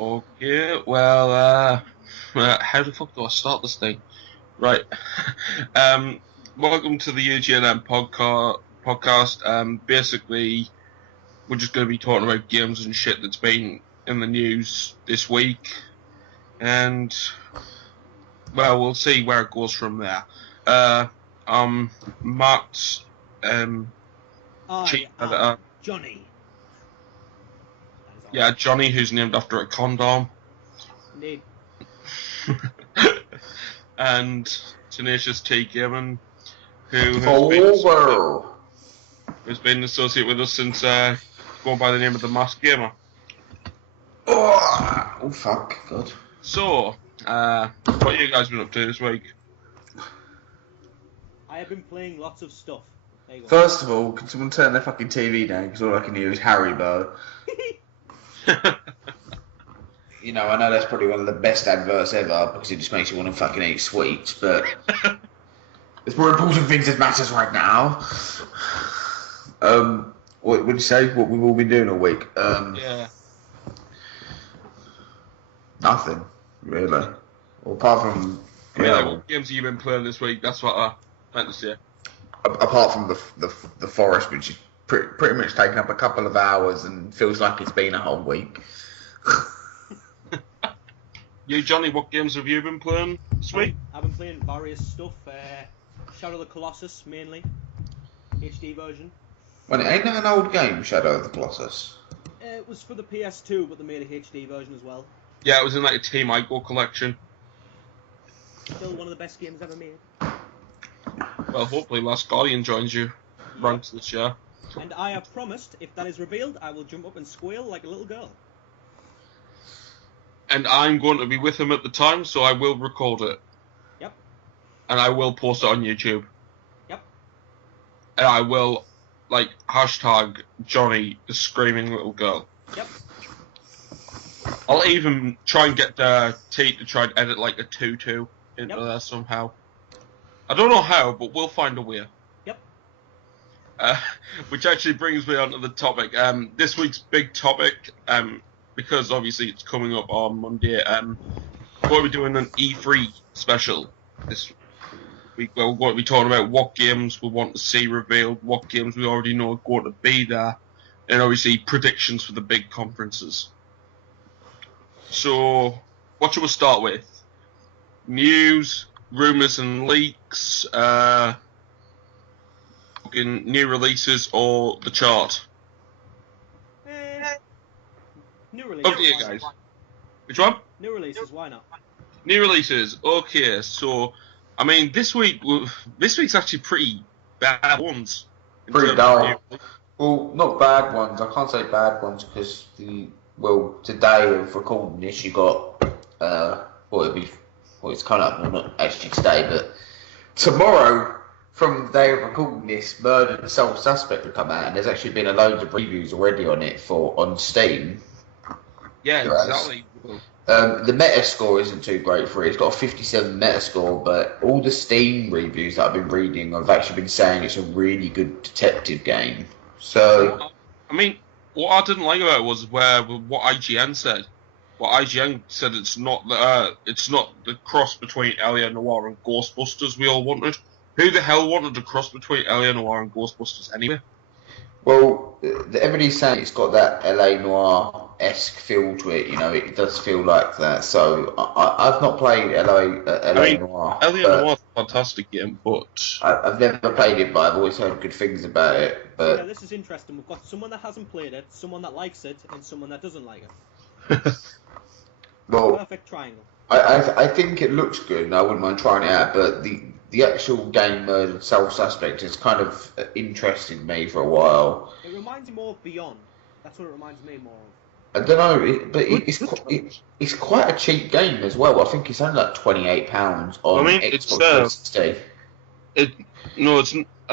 Okay, well, how the fuck do I start this thing? Right. Welcome to the Ugnn podcast. Basically, we're just going to be talking about games and shit that's been in the news this week. And, well, we'll see where it goes from there. Matt, Johnny. Yeah, Johnny, who's named after a condom. Indeed. And Tenacious T. Gibbon, who has been associated with us since going by the name of the Masked Gamer. Oh fuck, God. So, what have you guys been up to this week? I have been playing lots of stuff. There you go. First of all, can someone turn their fucking TV down, because all I can hear is Haribo. You know, I know that's probably one of the best adverts ever, because it just makes you want to fucking eat sweets, but there's more important things that matters right now. What would you say? What we've all been doing all week? Yeah. Nothing, really. Well, apart from... What games have you been playing this week? That's what I meant to say. Apart from the forest, which is pretty much taken up a couple of hours and feels like it's been a whole week. You, Johnny, what games have you been playing this week? I've been playing various stuff. Shadow of the Colossus, mainly. HD version. Well, ain't that an old game, Shadow of the Colossus? It was for the PS2, but they made a HD version as well. Yeah, it was in like a Team Ico collection. Still one of the best games ever made. Well, hopefully Last Guardian joins you ranks this year. And I have promised, if that is revealed, I will jump up and squeal like a little girl. And I'm going to be with him at the time, so I will record it. Yep. And I will post it on YouTube. Yep. And I will, hashtag Johnny, the screaming little girl. Yep. I'll even try and get T to try and edit a tutu into there somehow. I don't know how, but we'll find a way. Yep. Which actually brings me on to the topic. This week's big topic, because obviously it's coming up on Monday, we're doing an E3 special this week. We're going to be talking about what games we want to see revealed, what games we already know are going to be there, and obviously predictions for the big conferences. So, what should we start with? News, rumours and leaks, new releases, or the chart? New releases. Up to you guys. Which one? New releases, why not? New releases. Okay, so I mean, this week's actually pretty bad ones. Pretty dull. Well, not bad ones. I can't say bad ones because today of recording this, you got it's kind of well, not actually today, but tomorrow. From the day of recording this, Murdered Soul Suspect will come out, and there's actually been a load of reviews already on it on Steam. Yeah, exactly. The Metascore isn't too great for it. It's got a 57 Metascore, but all the Steam reviews that I've been reading have actually been saying it's a really good detective game. So, I mean, what I didn't like about it was what IGN said. What IGN said it's not the cross between L.A. Noire and Ghostbusters we all wanted. Who the hell wanted a cross between L.A. Noire and Ghostbusters anyway? Well, everybody's saying it's got that L.A. Noire-esque feel to it, you know, it does feel like that. So, I've not played L.A. Noire. L.A. Noire is a fantastic game, but... I've never played it, but I've always heard good things about it. But yeah, this is interesting. We've got someone that hasn't played it, someone that likes it, and someone that doesn't like it. Well, perfect triangle. I think it looks good, and I wouldn't mind trying it out, but the actual game Murdered Soul Suspect has kind of interested me for a while. It reminds me more of Beyond. That's what it reminds me more of. I don't know, it's quite a cheap game as well. I think it's only like £28 on Xbox 360.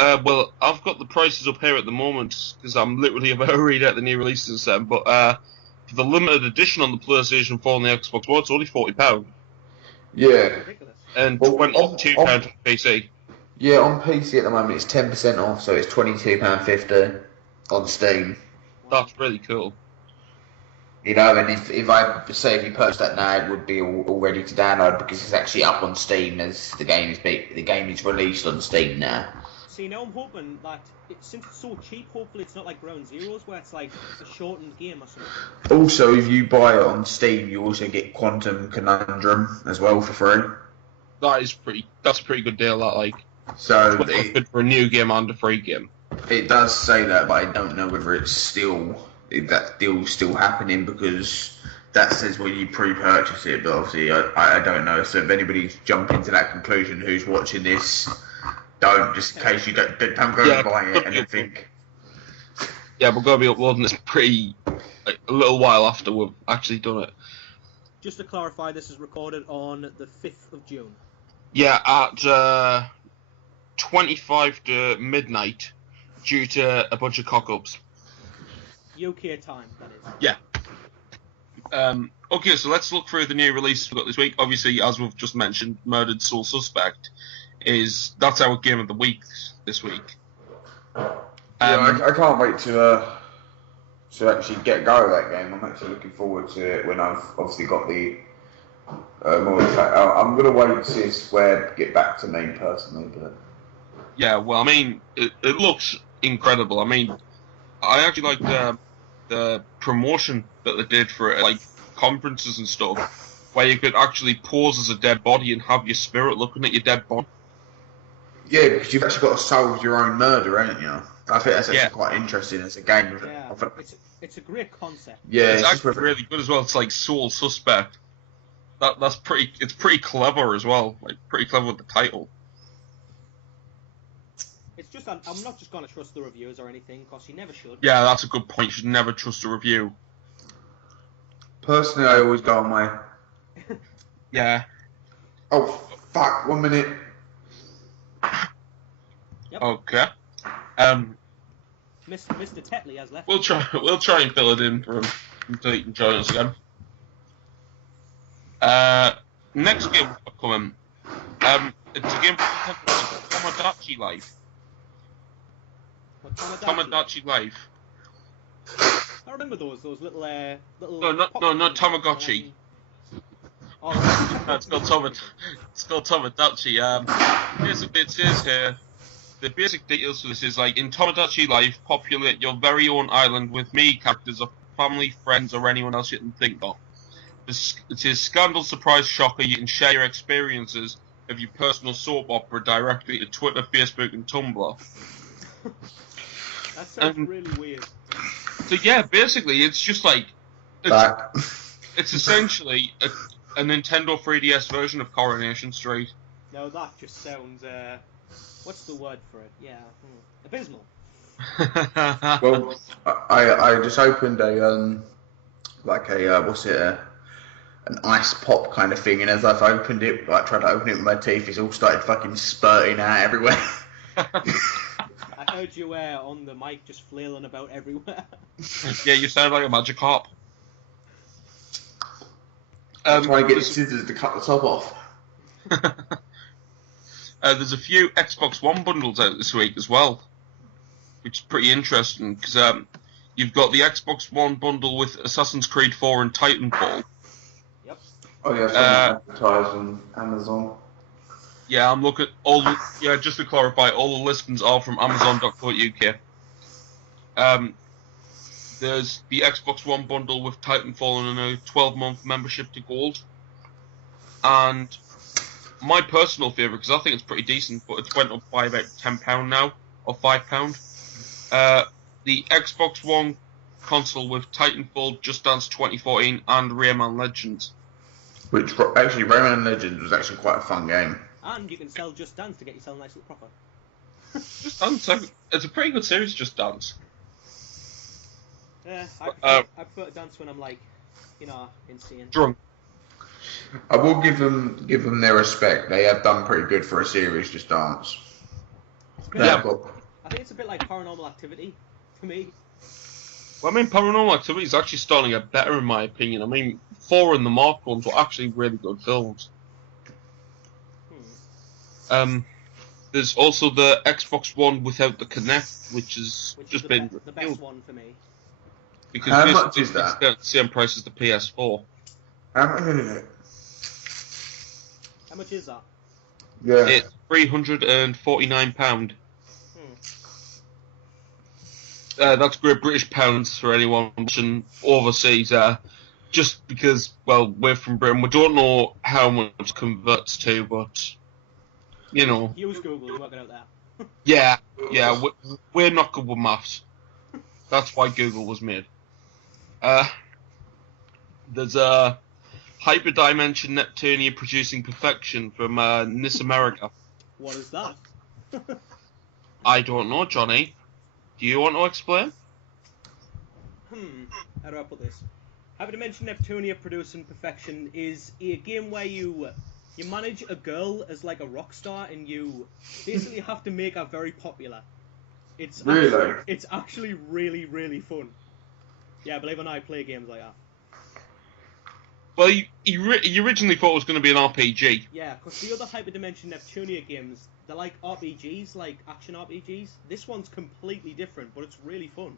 Well, I've got the prices up here at the moment because I'm literally about to read out the new releases then. But for the limited edition on the PlayStation 4 and the Xbox One, it's only £40. Yeah. And £22 on PC. Yeah, on PC at the moment it's 10% off, so it's £22.50 on Steam. That's really cool. You know, and if I say if you purchase that now, it would be all ready to download because it's actually up on Steam as the game is released on Steam now. See, now I'm hoping that since it's so cheap, hopefully it's not like Ground Zeroes where it's like a shortened game or something. Also, if you buy it on Steam, you also get Quantum Conundrum as well for free. That's a pretty good deal. That like, So it's good for a new game and a free game. It does say that, but I don't know whether if that deal's still happening because that says when you pre-purchase it. But obviously, I don't know. So if anybody's jumping to that conclusion, who's watching this, don't just in case you don't go and buy it and then think. Yeah, we're going to be uploading this a little while after we've actually done it. Just to clarify, this is recorded on the 5th of June. Yeah, at 25 to midnight, due to a bunch of cock-ups. UK time, that is. Yeah. Okay, so let's look through the new releases we've got this week. Obviously, as we've just mentioned, Murdered Soul Suspect that's our game of the week this week. I can't wait to actually get go of that game. I'm actually looking forward to it when I've obviously got the more. I'm gonna wait to see Square get back to me personally, but. Yeah, well, I mean, it looks incredible. I mean, I actually like the promotion that they did for it, like conferences and stuff, where you could actually pose as a dead body and have your spirit looking at your dead body. Yeah, because you've actually got to solve your own murder, haven't you? I think that's actually quite interesting as a game. Yeah, it's a great concept. Yeah, it's actually really good as well. It's like Soul Suspect. It's pretty clever as well. Like pretty clever with the title. It's just I'm not just gonna trust the reviews or anything because you never should. Yeah, that's a good point. You should never trust a review. Personally, I always go on my. Yeah. Oh fuck! 1 minute. Yep. Okay. Mr. Tetley has left. We'll try and fill it in for him until he can join us again. Next game coming. It's a game called Tomodachi Life. Tomodachi Life. I remember those little No, not Tamagotchi. Oh, No, it's called Tomodachi. Basically, it says here, the basic details for this is like, in Tomodachi Life, populate your very own island with me characters of family, friends, or anyone else you can think of. It is scandal, surprise, shocker. You can share your experiences of your personal soap opera directly to Twitter, Facebook, and Tumblr. That sounds really weird. So yeah, basically, it's just like it's essentially a Nintendo 3DS version of Coronation Street. No, that just sounds what's the word for it? Yeah, abysmal. Well, I just opened a an ice pop kind of thing, and as I've opened it, like tried to open it with my teeth, it's all started fucking spurting out everywhere. I heard you on the mic just flailing about everywhere. Yeah, you sound like a Magikarp. I'm trying to get the scissors to cut the top off. There's a few Xbox One bundles out this week as well, which is pretty interesting because you've got the Xbox One bundle with Assassin's Creed 4 and Titanfall. Yep. Oh yeah, advertised on Amazon. Yeah, I'm looking just to clarify, all the listings are from Amazon.co.uk. There's the Xbox One bundle with Titanfall and a 12-month membership to Gold. And my personal favourite, because I think it's pretty decent, but it's went up by about £10 now, or £5. The Xbox One console with Titanfall, Just Dance 2014, and Rayman Legends. Which, actually, Rayman Legends was actually quite a fun game. And you can sell Just Dance to get yourself a nice little profit. Just Dance, it's a pretty good series, Just Dance. Yeah, I prefer to dance when I'm like, insane. Drunk. I will give them their respect. They have done pretty good for a series, Just Dance. Yeah. I think it's a bit like Paranormal Activity to me. Well, I mean, Paranormal Activity is actually starting to get better in my opinion. I mean, 4 and the Mark ones were actually really good films. There's also the Xbox One without the Kinect, which has just been the best one for me. Because How this much is it's that? the same price as the PS4. How much is it? How much is that? Yeah. It's £349. Hmm. That's Great British pounds for anyone watching overseas. Just because, well, we're from Britain, we don't know how much it converts to, but you know, Use Google, you work it out there. yeah, we're not good with maths. That's why Google was made. There's a hyperdimension Neptunia producing perfection from Nis America. What is that? I don't know, Johnny. Do you want to explain? How do I put this? Hyperdimension Neptunia Producing Perfection is a game where you manage a girl as like a rock star, and you basically have to make her very popular. It's actually really, really fun. Yeah, believe it or not, I play games like that. Well, you originally thought it was going to be an RPG. Yeah, because the other Hyperdimension Neptunia games, they're like RPGs, like action RPGs. This one's completely different, but it's really fun.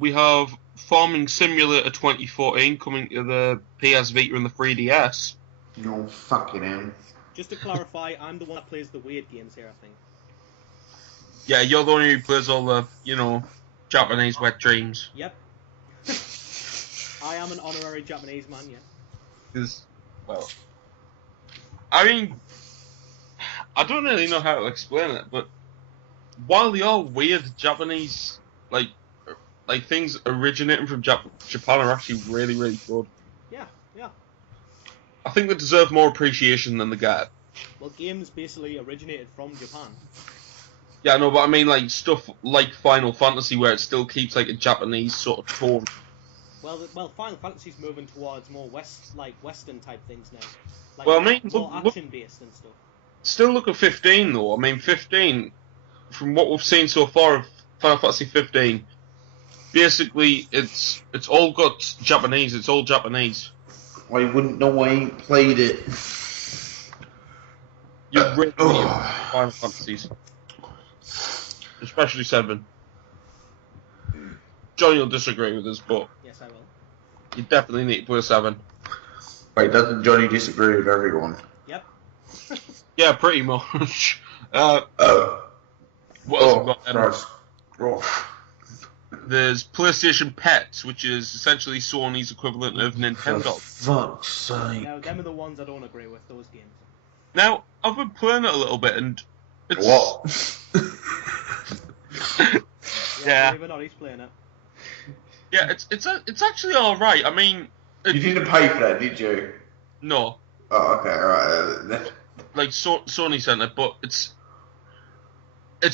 We have Farming Simulator 2014 coming to the PS Vita and the 3DS. No fucking hell. Just to clarify, I'm the one that plays the weird games here, I think. Yeah, you're the one who plays all the, Japanese wet dreams. Yep. I am an honorary Japanese man, yeah. Well, I mean, I don't really know how to explain it, but while they are weird, Japanese, like things originating from Japan are actually really, really good. Yeah. I think they deserve more appreciation than they get. Well, games basically originated from Japan. Yeah, no, but I mean, like, stuff like Final Fantasy, where it still keeps, like, a Japanese sort of tone. Well, Final Fantasy's moving towards more Western type things now. Like, Well, I mean, more look, action-based and stuff. still look at 15, though. I mean, 15, from what we've seen so far of Final Fantasy 15, basically, it's all got Japanese. It's all Japanese. I wouldn't know I ain't played it. You really need Final Fantasies. Especially 7. Johnny will disagree with us, but Yes, I will. you definitely need to play 7. Wait, doesn't Johnny disagree with everyone? Yep. Yeah, pretty much. What else have we got then? Christ. Oh. There's PlayStation Pets, which is essentially Sony's equivalent of Nintendo. For fuck's sake. Now, them are the ones I don't agree with, those games. Now, I've been playing it a little bit, and it's... What? Yeah. Believe it or not, he's playing it. Yeah, it's actually alright. I mean... You didn't pay for that, did you? No. Oh, okay, alright. Like, Sony sent it, but it's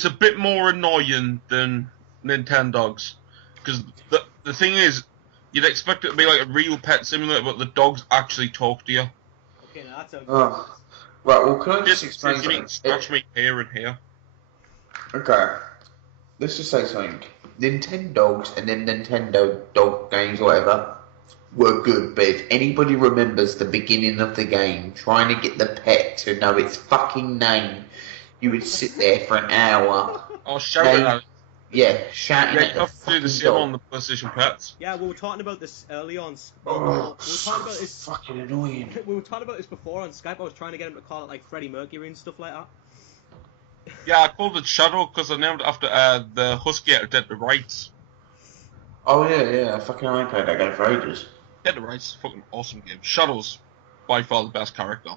a bit more annoying than Nintendo's. Because the thing is, you'd expect it to be like a real pet simulator, but the dogs actually talk to you. Okay, now that's a... Oh. Right, well, can I just explain You need something? to scratch me here and here. Okay. Let's just say something. Nintendogs and then Nintendo dog games or whatever were good, but if anybody remembers the beginning of the game, trying to get the pet to know its fucking name, you would sit there for an hour. Oh, shout it out. Yeah, shouting Yeah, at you the have to do fucking the same on dog. the PlayStation Pets. Yeah, we were talking about this early on. Oh, we were talking about this. fucking annoying. We were talking about this before on Skype. I was trying to get him to call it like Freddie Mercury and stuff like that. Yeah, I called it Shadow because I named it after the Husky out of Dead to Rights. Oh yeah, fucking I ain't played that game for ages. Dead to Rights is a fucking awesome game. Shadow's by far the best character.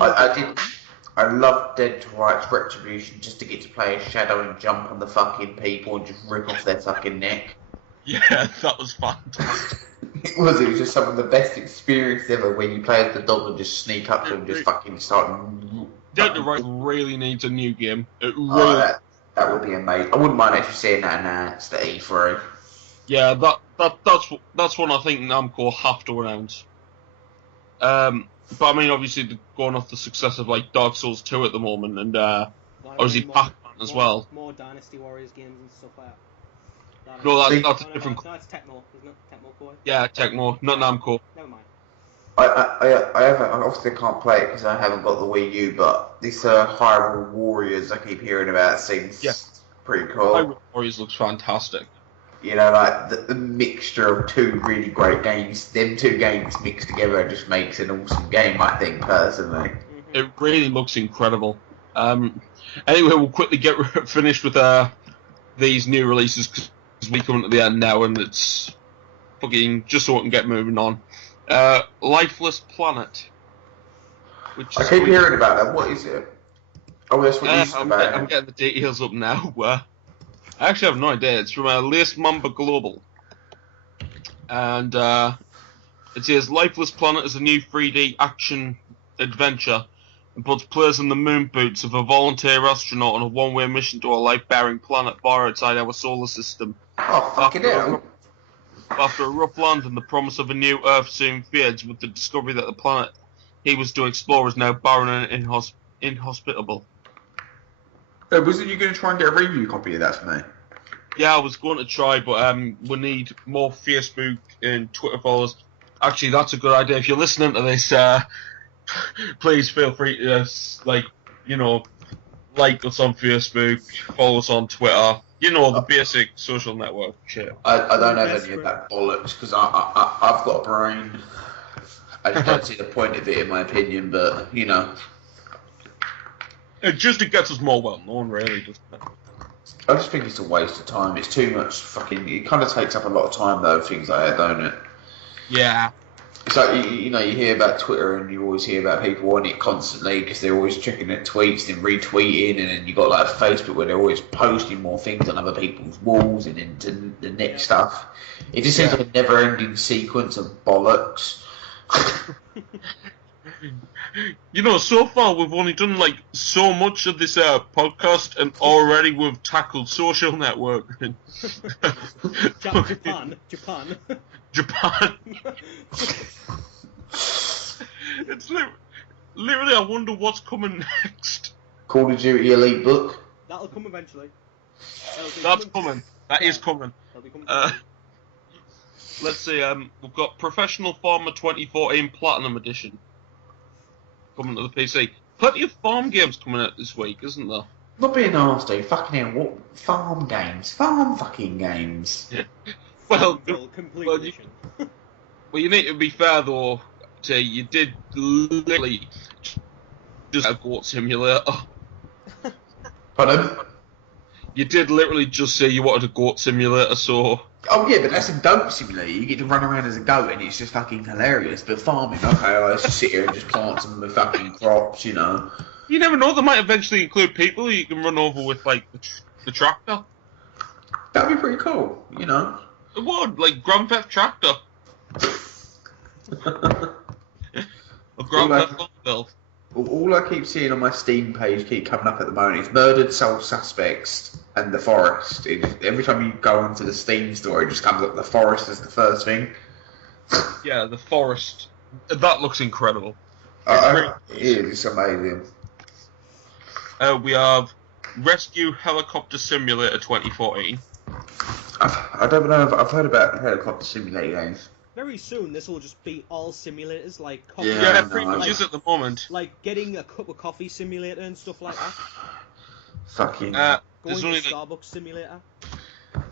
I love Dead to Rights Retribution just to get to play as Shadow and jump on the fucking people and just rip off their fucking neck. Yeah, that was fantastic. It was just some of the best experience ever when you play as the dog and just sneak up to him and just fucking start... Dead to Rights really needs a new game. It really... Oh, that would be amazing. I wouldn't mind actually seeing that announced at E3. Yeah, that's one I think Namco have to announce. But I mean, obviously, they're going off the success of like Dark Souls 2 at the moment, and obviously Pac-Man as well. More Dynasty Warriors games and stuff like that. No, that's a different. No, it's Tecmo, isn't it? Tecmo Koei. Yeah, Tecmo, not Namco. Never mind. I obviously can't play it because I haven't got the Wii U, but this Hyrule Warriors I keep hearing about seems pretty cool. Hyrule Warriors looks fantastic. You know, like the mixture of two really great games, them two games mixed together just makes an awesome game, I think, personally. It really looks incredible. Anyway, we'll quickly get finished with these new releases because we're coming to the end now, and it's fucking just so we can get moving on. Lifeless Planet. Which I keep hearing about that. What is it? Oh, that's what you used to about I'm getting the details up now. I actually have no idea. It's from Lace Mamba Global. And it says Lifeless Planet is a new 3D action adventure and puts players in the moon boots of a volunteer astronaut on a one-way mission to a life-bearing planet far outside our solar system. Oh, fucking hell. After a rough landing, the promise of a new Earth soon fades with the discovery that the planet he was to explore is now barren and inhospitable. Wasn't you going to try and get a review copy of that for me? Yeah, I was going to try, but we need more Facebook and Twitter followers. Actually, that's a good idea. If you're listening to this, please feel free to, like us on Facebook, follow us on Twitter. You know, the basic social network shit. I don't have any of that bollocks, because I've got a brain. I just don't see the point of it, in my opinion, but, you know. It gets us more well known, really, doesn't it? I just think it's a waste of time. It's too much fucking... It kind of takes up a lot of time, though, things like that, don't it? Yeah. It's like, you know, you hear about Twitter and you always hear about people on it constantly because they're always checking their tweets and retweeting, and then you got like Facebook where they're always posting more things on other people's walls and into the next stuff. It just seems like a never-ending sequence of bollocks. You know, so far we've only done like so much of this podcast, and already we've tackled social networking. Japan. It's literally, I wonder what's coming next. Call of Duty Elite book. That'll come eventually. That's coming. That is coming. That'll be coming. Let's see. We've got Professional Farmer 2014 Platinum Edition coming to the PC. Plenty of farm games coming out this week, isn't there? Not being nasty. Fucking hell. What farm games? Farm fucking games. Yeah. Well, you need to be fair though. You did literally just a goat simulator. Pardon? You did literally just say you wanted a goat simulator, so... Oh yeah, but that's a goat simulator. You get to run around as a goat and it's just fucking hilarious. But farming, okay, let's just sit here and just plant some of the fucking crops, you know. You never know, they might eventually include people you can run over with, like, the tractor. That'd be pretty cool, you know. It would, like Grand Theft Tractor. Or Grand Theft Auto. All I keep seeing on my Steam page keep coming up at the moment is Murdered Soul Suspects and The Forest. Every time you go onto the Steam store, it just comes up The Forest as the first thing. Yeah, The Forest. That looks incredible. It is amazing. We have Rescue Helicopter Simulator 2014. I don't know if I've heard about helicopter simulator games. Very soon, this will just be all simulators, like coffee. Yeah, it pretty much is at the moment. Like getting a cup of coffee simulator and stuff like that. Fucking. Going to Starbucks simulator.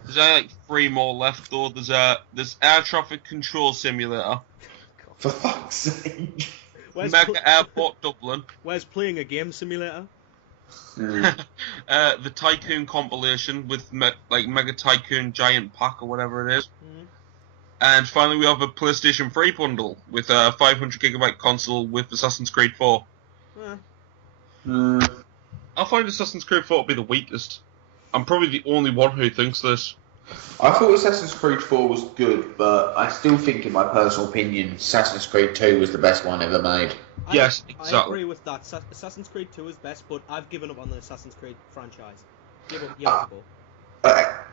There's only like 3 more left though. There's Air Traffic Control Simulator. For fuck's sake. Mega Airport Dublin. Where's playing a game simulator? The Tycoon compilation with Mega Tycoon Giant Pack or whatever it is. And finally we have a PlayStation 3 bundle with a 500GB console with Assassin's Creed 4. I find Assassin's Creed 4 to be the weakest. I'm probably the only one who thinks this. I thought Assassin's Creed 4 was good, but I still think, in my personal opinion, Assassin's Creed 2 was the best one ever made. Yes, exactly. I agree with that. Assassin's Creed 2 is best, but I've given up on the Assassin's Creed franchise. Give up years ago.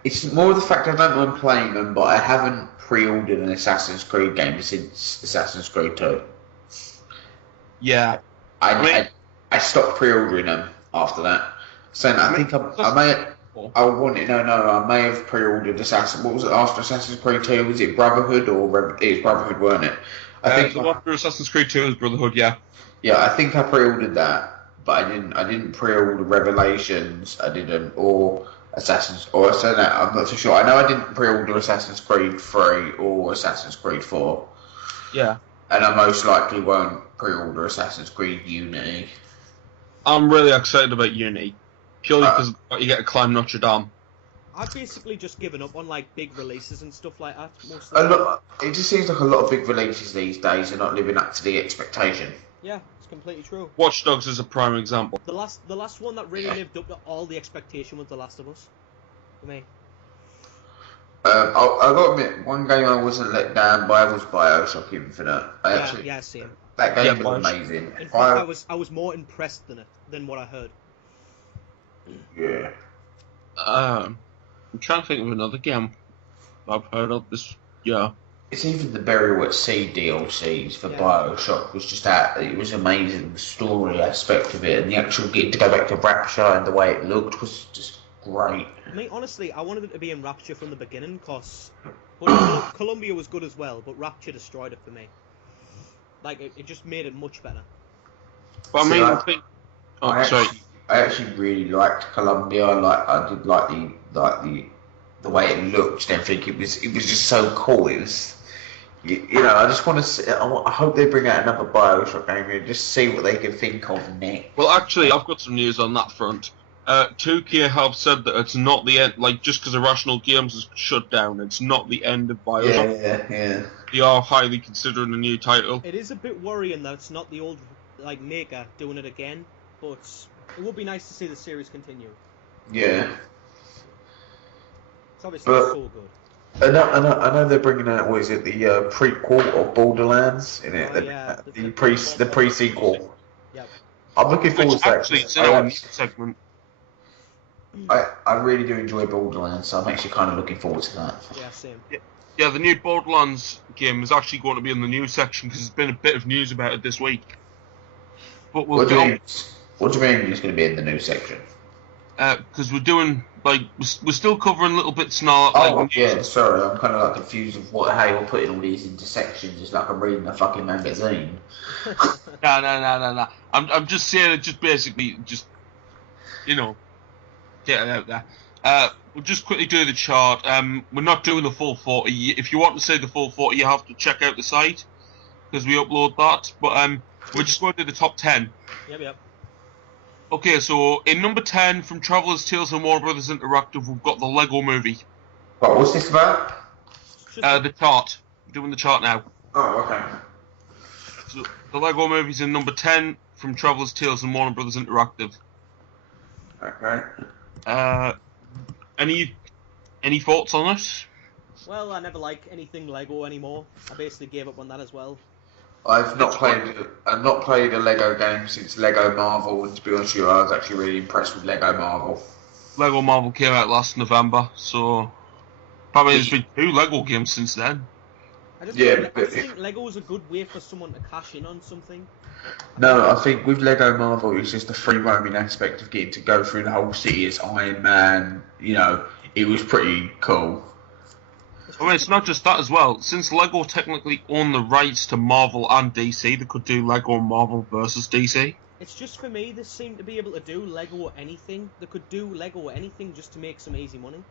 It's more of the fact I don't mind playing them, but I haven't pre-ordered an Assassin's Creed game since Assassin's Creed 2. Yeah. I stopped pre-ordering them after that. So I think I may have pre-ordered what was it after Assassin's Creed 2? Was it Brotherhood or it was Brotherhood, weren't it? I think after Assassin's Creed 2 was Brotherhood, yeah. Yeah, I think I pre-ordered that, but I didn't pre-order Revelations. I didn't, or I'm not so sure. I know I didn't pre-order Assassin's Creed 3 or Assassin's Creed 4. Yeah. And I most likely won't pre-order Assassin's Creed Unity. I'm really excited about Unity, purely because you get to climb Notre Dame. I've basically just given up on like big releases and stuff like that. It just seems like a lot of big releases these days are not living up to the expectation. Yeah, it's completely true. Watch Dogs is a prime example. The last one that really lived up to all the expectation was The Last of Us. For me. I got to admit, one game I wasn't let down by was BioShock Infinite. Same. That game was amazing. In fact, I was more impressed than what I heard. Yeah. I'm trying to think of another game I've heard of this year. It's even the Burial at Sea DLCs for BioShock was just that. It was amazing, the story aspect of it, and the actual getting to go back to Rapture and the way it looked was just great. I mean, honestly, I wanted it to be in Rapture from the beginning, because Columbia was good as well, but Rapture destroyed it for me. Like, it just made it much better. But I actually really liked Columbia. I did like the way it looked and everything. It was just so cool. It was, you know, I just want to see, I hope they bring out another BioShock game and just see what they can think of next. Well, actually, I've got some news on that front. 2K have said that it's not the end, like, just because Irrational Games is shut down, it's not the end of BioShock. Yeah. They are highly considering a new title. It is a bit worrying that it's not the old, like, maker doing it again, but it would be nice to see the series continue. Yeah. It's obviously so good. I know they're bringing out, what is it, the prequel of Borderlands in it, the pre-sequel. Yep. I'm looking forward to that. Actually, it's in our segment. I really do enjoy Borderlands, so I'm actually kind of looking forward to that. Yeah, same. Yeah, the new Borderlands game is actually going to be in the news section because there's been a bit of news about it this week. But What do you mean it's going to be in the news section? Because we're doing, like, we're still covering little bits now. Sorry, I'm kind of like confused of how you're putting all these into sections. It's like I'm reading a fucking magazine. No. I'm just saying it, just basically, you know, get it out there. We'll just quickly do the chart. We're not doing the full 40. If you want to say the full 40, you have to check out the site, because we upload that. But we're just going to do the top 10. Yep. Okay, so in number 10 from Traveller's Tales and Warner Brothers Interactive, we've got the Lego Movie. What's this about? The chart. We're doing the chart now. Oh, okay. So the Lego Movie's in number 10 from Traveller's Tales and Warner Brothers Interactive. Okay. Any thoughts on it? Well, I never like anything Lego anymore. I basically gave up on that as well. I've not played a Lego game since Lego Marvel, and to be honest with you, I was actually really impressed with Lego Marvel. Lego Marvel came out last November, so probably there's been 2 Lego games since then. I just think Lego is a good way for someone to cash in on something. No, I think with Lego Marvel, it's just the free roaming aspect of getting to go through the whole city as Iron Man. You know, it was pretty cool. I mean, it's not just that as well. Since Lego technically own the rights to Marvel and DC, they could do Lego Marvel versus DC. It's just, for me, they seem to be able to do Lego or anything. They could do Lego or anything just to make some easy money.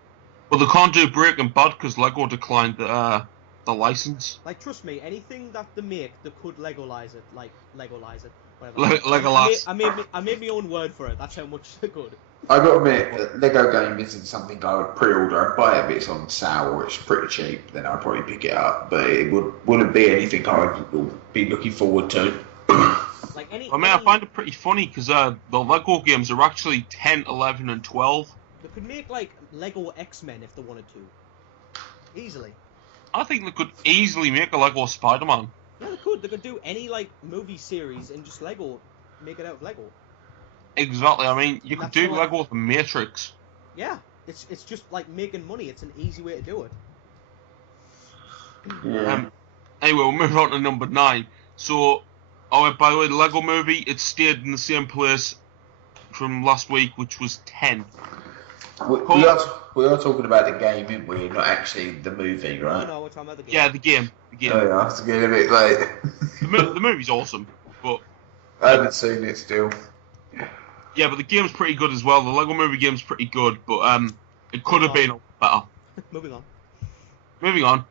Well, they can't do Breaking Bad because Lego declined the license. Like, trust me, anything that they make, they could Legolize it. Like, Legolize it. Whatever. Legolas. I made my own word for it. That's how much they could. I got to admit, Lego game isn't something I would pre-order. I'd buy it if it's on sale or it's pretty cheap, then I'd probably pick it up. But it wouldn't be anything I would be looking forward to. I find it pretty funny because the Lego games are actually 10, 11, and 12. They could make, like, Lego X-Men if they wanted to. Easily. I think they could easily make a Lego Spider-Man. Yeah, they could. They could do any, like, movie series and just make it out of Lego. Exactly. I mean, you could do Lego The Matrix. Yeah, it's just like making money. It's an easy way to do it. Yeah. Anyway, we'll move on to number 9. So, by the way, the Lego Movie, it stayed in the same place from last week, which was 10. We are talking about the game, aren't we? Not actually the movie, right? No, we're talking about the game. Yeah, the game. Oh, yeah, I have to get a bit late. The movie's awesome, but I haven't seen it still. Yeah, but the game's pretty good as well. The Lego Movie game's pretty good, but It could have been better. Moving on. Moving on.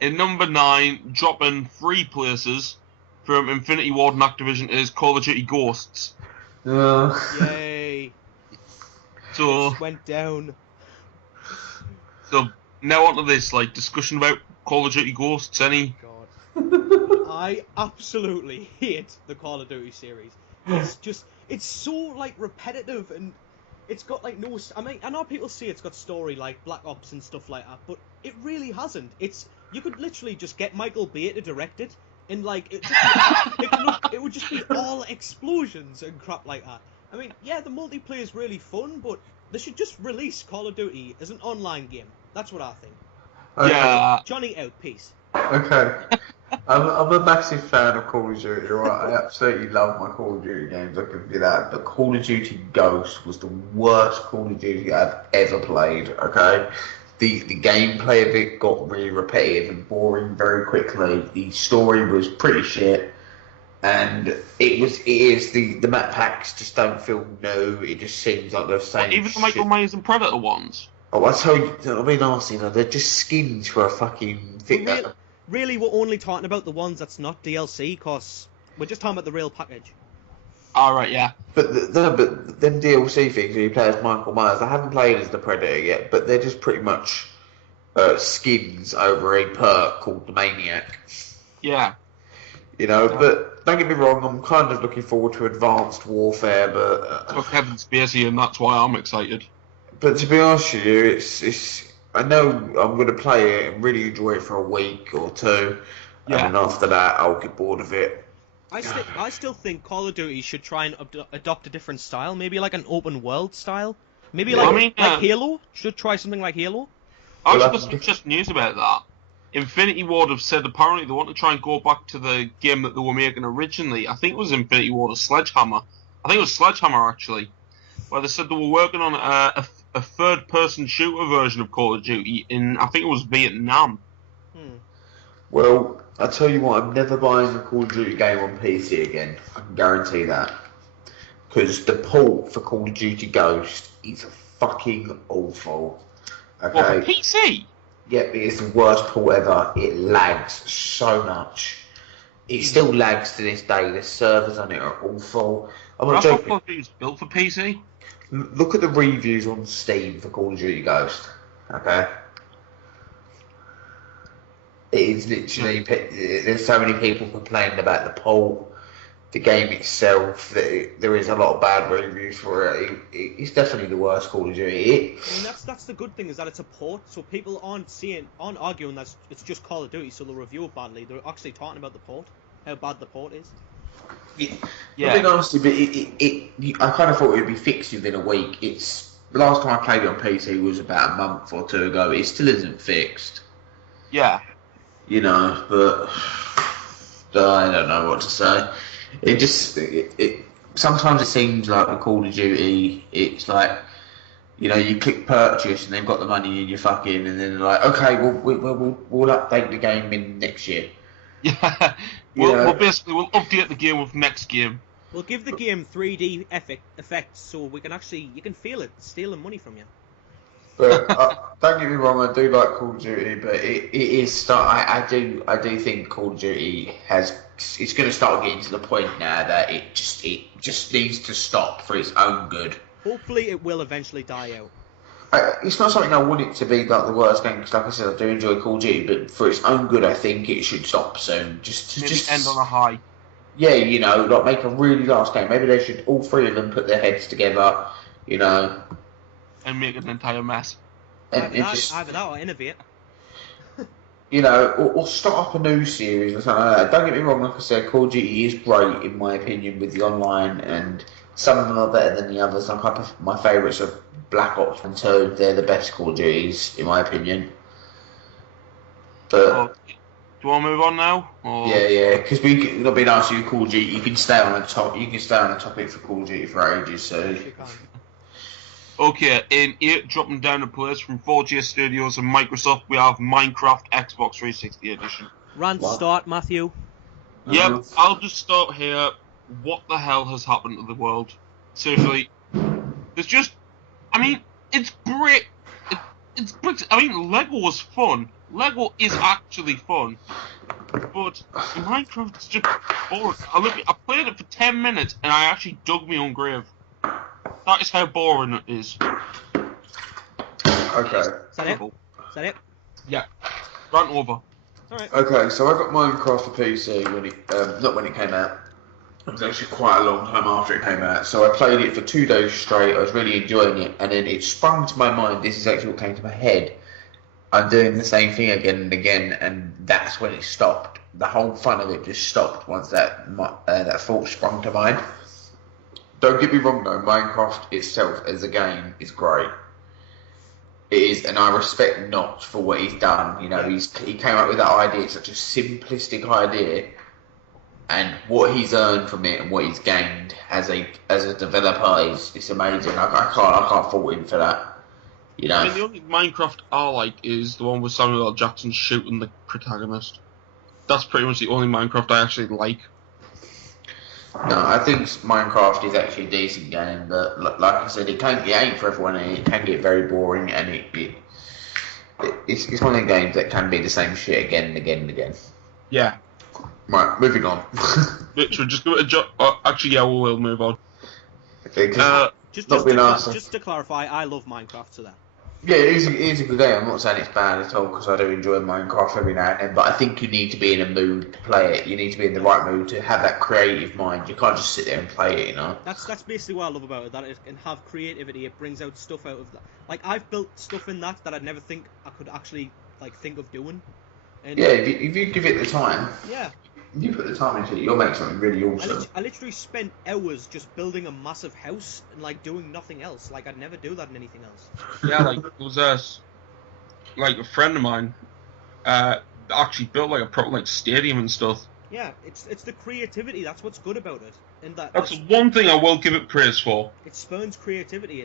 In number 9, dropping 3 places from Infinity Ward and Activision is Call of Duty Ghosts. Yay. So It went down. So now onto this discussion about Call of Duty Ghosts. Any? God. I absolutely hate the Call of Duty series. It's so repetitive, and it's got no. I mean, I know people say it's got story like Black Ops and stuff like that, but it really hasn't. You could literally just get Michael Bay to direct it, and it would just be all explosions and crap like that. I mean, yeah, the multiplayer is really fun, but they should just release Call of Duty as an online game. That's what I think. Okay. Yeah. Johnny out, peace. Okay. I'm a massive fan of Call of Duty, right? I absolutely love my Call of Duty games, I can do that. But Call of Duty Ghost was the worst Call of Duty I've ever played, okay? The gameplay of it got really repetitive and boring very quickly. The story was pretty shit. And the map packs just don't feel new. It just seems like they're saying Even the Michael Myers and Predator ones. Oh, I tell you, I mean, honestly, they're just skins for a fucking thing. Really, we're only talking about the ones that's not DLC, cause we're just talking about the real package. Alright, yeah. But them DLC things where you play as Michael Myers, I haven't played as the Predator yet, but they're just pretty much skins over a perk called the Maniac. Yeah. You know, but don't get me wrong, I'm kind of looking forward to Advanced Warfare, but... It's got Kevin Spacey, and that's why I'm excited. But to be honest with you, it's I know I'm going to play it and really enjoy it for a week or two, and then after that I'll get bored of it. I still think Call of Duty should try and adopt a different style, maybe like an open world style. Maybe like Halo. Should try something like Halo. I was just just news about that. Infinity Ward have said apparently they want to try and go back to the game that they were making originally. I think it was Infinity Ward or Sledgehammer. I think it was Sledgehammer actually, where they said they were working on a third-person shooter version of Call of Duty in, I think it was Vietnam. Well, I tell you what, I'm never buying a Call of Duty game on PC again. I can guarantee that. Because the port for Call of Duty Ghost is fucking awful. Okay? What, for PC? Yep, it is the worst port ever. It lags so much. It still lags to this day. The servers on it are awful. I'm not joking. Call of Duty was built for PC. Look at the reviews on Steam for Call of Duty Ghost. Okay? It is literally... There's so many people complaining about the port, the game itself. There is a lot of bad reviews for it. It's definitely the worst Call of Duty. I mean, that's the good thing, is that it's a port, so people aren't arguing that it's just Call of Duty, so they'll review it badly. They're actually talking about the port, how bad the port is. Yeah. I mean, honestly, but I kind of thought it would be fixed within a week. The last time I played it on PC was about a month or two ago. It still isn't fixed. Yeah. You know, but I don't know what to say. Sometimes it seems like with Call of Duty, it's like, you know, you click purchase and they've got the money in your fucking, and then they're like, okay, we'll update the game in next year. Yeah. We'll update the game with next game. We'll give the game 3D effects so you can feel it stealing money from you. But don't get me wrong, I do like Call of Duty, but it is I do think Call of Duty it's going to start getting to the point now that it just needs to stop for its own good. Hopefully, it will eventually die out. It's not something I want it to be like the worst game, because like I said, I do enjoy Call of Duty, but for its own good, I think it should stop soon. Just end on a high. Yeah, you know, like make a really last game. Maybe they should, all three of them, put their heads together, you know, and make an entire mess. Either that or innovate. You know, or start up a new series or something like that. Don't get me wrong, like I said, Call of Duty is great in my opinion with the online, and some of them are better than the others. Like my favourites are Black Ops and 2. They're the best Call of Duties in my opinion. But do you want to move on now? Or? Yeah, because not being asked you Call of Duty, you can stay on the top. You can stay on the topic for Call of Duty for ages. So. Okay, in 8, dropping down a place from 4J Studios and Microsoft, we have Minecraft Xbox 360 Edition. Start, Matthew. Yep, I'll just start here. What the hell has happened to the world? Seriously, there's just... I mean, it's great. It's bricks. I mean, Lego was fun. Lego is actually fun. But Minecraft is just boring. I played it for 10 minutes and I actually dug my own grave. That is how boring it is. Okay. Is that it? Is that it? Yeah. Rant over. Alright. Okay, so I got Minecraft for PC when it, not when it came out. It was actually quite a long time after it came out. So I played it for 2 days straight. I was really enjoying it, and then it sprung to my mind. This is actually what came to my head. I'm doing the same thing again and again, and that's when it stopped. The whole fun of it just stopped once that thought sprung to mind. Don't get me wrong though, Minecraft itself as a game is great. It is, and I respect Notch for what he's done. You know, he came up with that idea, such a simplistic idea, and what he's earned from it and what he's gained as a developer is amazing. I can't fault him for that. You know, I mean, the only Minecraft I like is the one with Samuel L. Jackson shooting the protagonist. That's pretty much the only Minecraft I actually like. No, I think Minecraft is actually a decent game, but like I said, it ain't for everyone, and it can get very boring, and it's one of the games that can be the same shit again and again and again. Yeah. Right, moving on. Literally, just give it a actually, yeah, we will move on. Just to clarify, I love Minecraft, so that. Yeah, it is a good game. I'm not saying it's bad at all, because I do enjoy Minecraft every now and then, but I think you need to be in a mood to play it. You need to be in the right mood to have that creative mind. You can't just sit there and play it, you know? That's basically what I love about it, that it can have creativity. It brings out stuff out of that. Like, I've built stuff in that I'd never think I could actually, like, think of doing. And, yeah, if you give it the time. Yeah. You put the time into it, you'll make something really awesome. I literally spent hours just building a massive house and like doing nothing else. Like I'd never do that in anything else. Yeah, like there was a friend of mine actually built like a proper like stadium and stuff. Yeah, it's the creativity. That's what's good about it. And that's one thing I will give it praise for. It spurns creativity.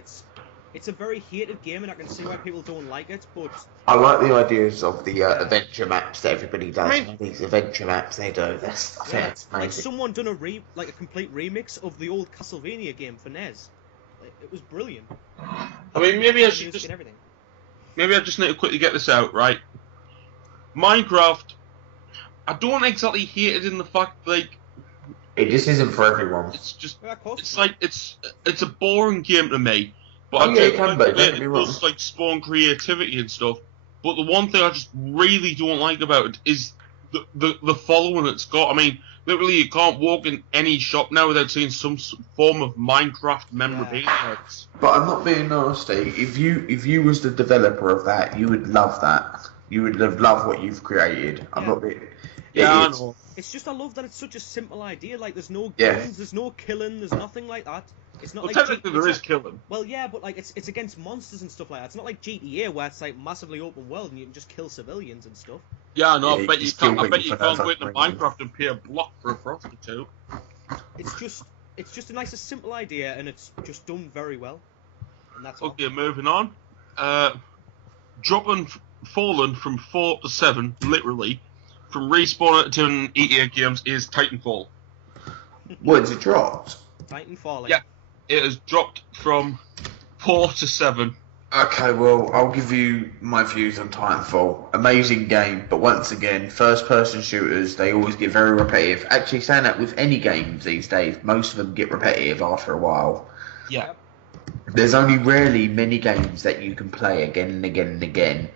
It's a very hated game, and I can see why people don't like it, but... I like the ideas of the adventure maps that everybody does. I mean, these adventure maps they do, I think that's amazing. Like, someone done a complete remix of the old Castlevania game for NES. Like, it was brilliant. I mean, maybe I just need to quickly get this out, right? Minecraft, I don't exactly hate it in the fact, like... It just isn't for everyone. It's just... It's like, it's a boring game to me. But I it do can like be, it does like spawn creativity and stuff. But the one thing I just really don't like about it is the following it's got. I mean, literally, you can't walk in any shop now without seeing some form of Minecraft memorabilia. Yeah. But I'm not being nasty. If you was the developer of that, you would love that. You would love what you've created. I'm not being. I know. It's just I love that it's such a simple idea. Like there's no guns, there's no killing, there's nothing like that. It's not technically there is killing. Well, yeah, but like it's against monsters and stuff like that. It's not like GTA where it's like massively open world and you can just kill civilians and stuff. Yeah, I know. I bet you can't go into Minecraft and pay a block for a prostitute. It's just a nice, simple idea, and it's just done very well. And that's okay. All. Moving on. Fallen from 4 to 7, literally, from Respawn to an EA Games is Titanfall. What, has it dropped? Titanfall. Yeah, it has dropped from 4 to 7. Okay, well, I'll give you my views on Titanfall. Amazing game, but once again, first-person shooters, they always get very repetitive. Actually, saying that with any games these days, most of them get repetitive after a while. Yeah. There's only rarely many games that you can play again and again and again.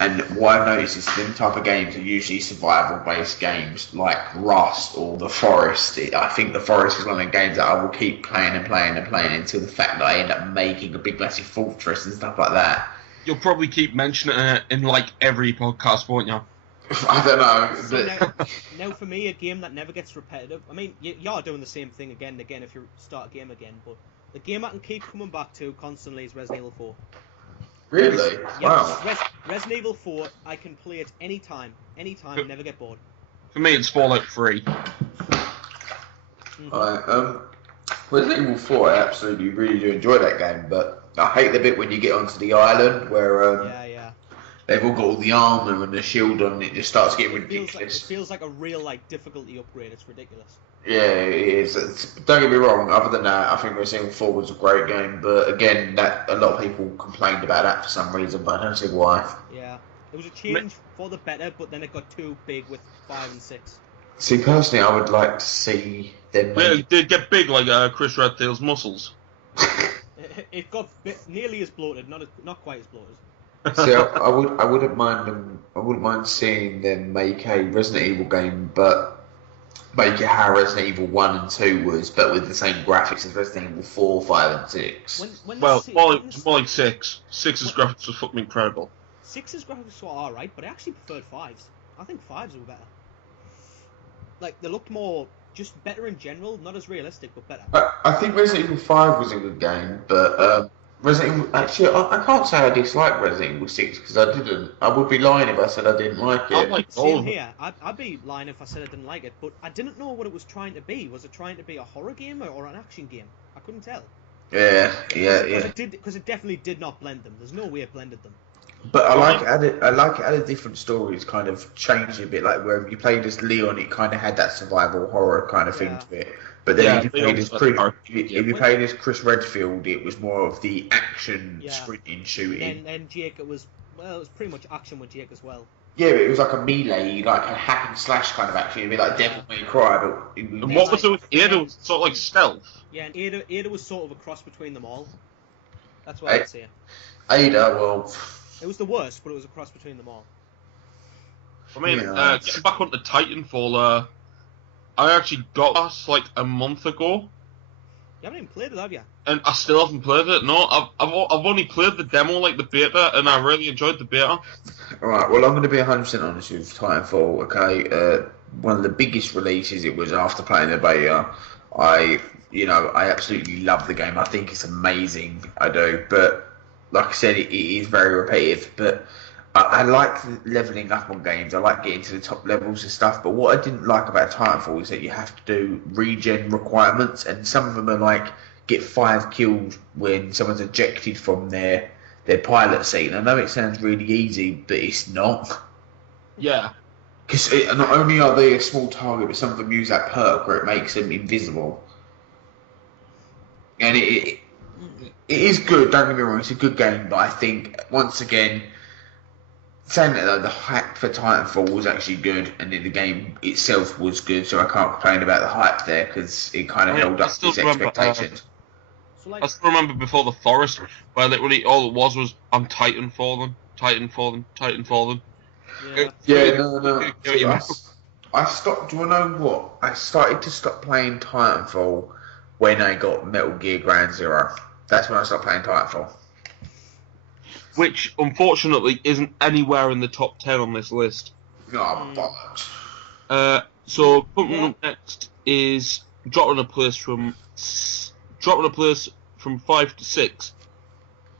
And what I've noticed is them type of games are usually survival-based games like Rust or The Forest. I think The Forest is one of the games that I will keep playing and playing and playing until the fact that I end up making a big massive fortress and stuff like that. You'll probably keep mentioning it in like every podcast, won't you? I don't know. So now for me, a game that never gets repetitive. I mean, you are doing the same thing again and again if you start a game again, but the game I can keep coming back to constantly is Resident Evil 4. Really? Wow. Resident Evil 4, I can play it anytime, never get bored. For me, it's Fallout 3. Alright, Resident Evil 4, I absolutely really do enjoy that game, but I hate the bit when you get onto the island where, they've all got all the armour and the shield on, it just starts getting ridiculous. It feels like a real difficulty upgrade. It's ridiculous. Yeah, it is. Don't get me wrong. Other than that, I think Resident Evil 4 was a great game. But again, that a lot of people complained about that for some reason, but I don't see why. Yeah, it was a change for the better, but then it got too big with 5 and 6. See, personally, I would like to see them. It did get big like Chris Redtail's muscles. It got nearly as bloated, not quite as bloated. See, I wouldn't mind seeing them make a Resident Evil game, but make it how Resident Evil 1 and 2 was, but with the same graphics as Resident Evil 4, 5, and 6. More like 6. 6's graphics were fucking incredible. 6's graphics were alright, but I actually preferred 5's. I think 5's were better. Like, they looked more, just better in general, not as realistic, but better. I think Resident Evil 5 was a good game, but Resident Evil, actually, I can't say I dislike Resident Evil 6, because I didn't. I would be lying if I said I didn't like it. Same here. I'd be lying if I said I didn't like it, but I didn't know what it was trying to be. Was it trying to be a horror game or an action game? I couldn't tell. Yeah. Because it definitely did not blend them. There's no way it blended them. But I like it added different stories, kind of changed it a bit. Like where you played as Leon, it kind of had that survival horror kind of thing to it. But then if you played as Chris Redfield, it was more of the action, sprinting, shooting. And Jake, it was pretty much action with Jake as well. Yeah, but it was like a melee, like a hack and slash kind of action. It'd be like Devil May Cry, but... And what was it with Ada? It was sort of like stealth. Yeah, and Ada was sort of a cross between them all. That's what I'd say. Ada, well... It was the worst, but it was a cross between them all. I mean, getting back onto Titanfall, I actually got that like a month ago. You haven't even played it, have you? And I still haven't played it. No, I've only played the demo, like the beta, and I really enjoyed the beta. Alright, well I'm going to be 100% honest with Titanfall, okay? One of the biggest releases it was after playing the beta. I absolutely love the game. I think it's amazing. I do, but like I said, it is very repetitive. But I like leveling up on games. I like getting to the top levels and stuff. But what I didn't like about Titanfall is that you have to do regen requirements, and some of them are like get 5 kills when someone's ejected from their pilot seat. And I know it sounds really easy, but it's not. Yeah. Because not only are they a small target, but some of them use that perk where it makes them invisible. And it is good, don't get me wrong, it's a good game, but I think, once again, saying that though, the hype for Titanfall was actually good, and the game itself was good, so I can't complain about the hype there, because it kind of held up to its expectations. I still remember before the Forest, where literally all it was I'm Titanfalling. Yeah, no. I stopped, do you know what? I started to stop playing Titanfall when I got Metal Gear Ground Zero. That's when I stopped playing Titanfall. Which, unfortunately, isn't anywhere in the top 10 on this list. Oh, bollocks. So, coming up next is dropping a place from 5 to 6.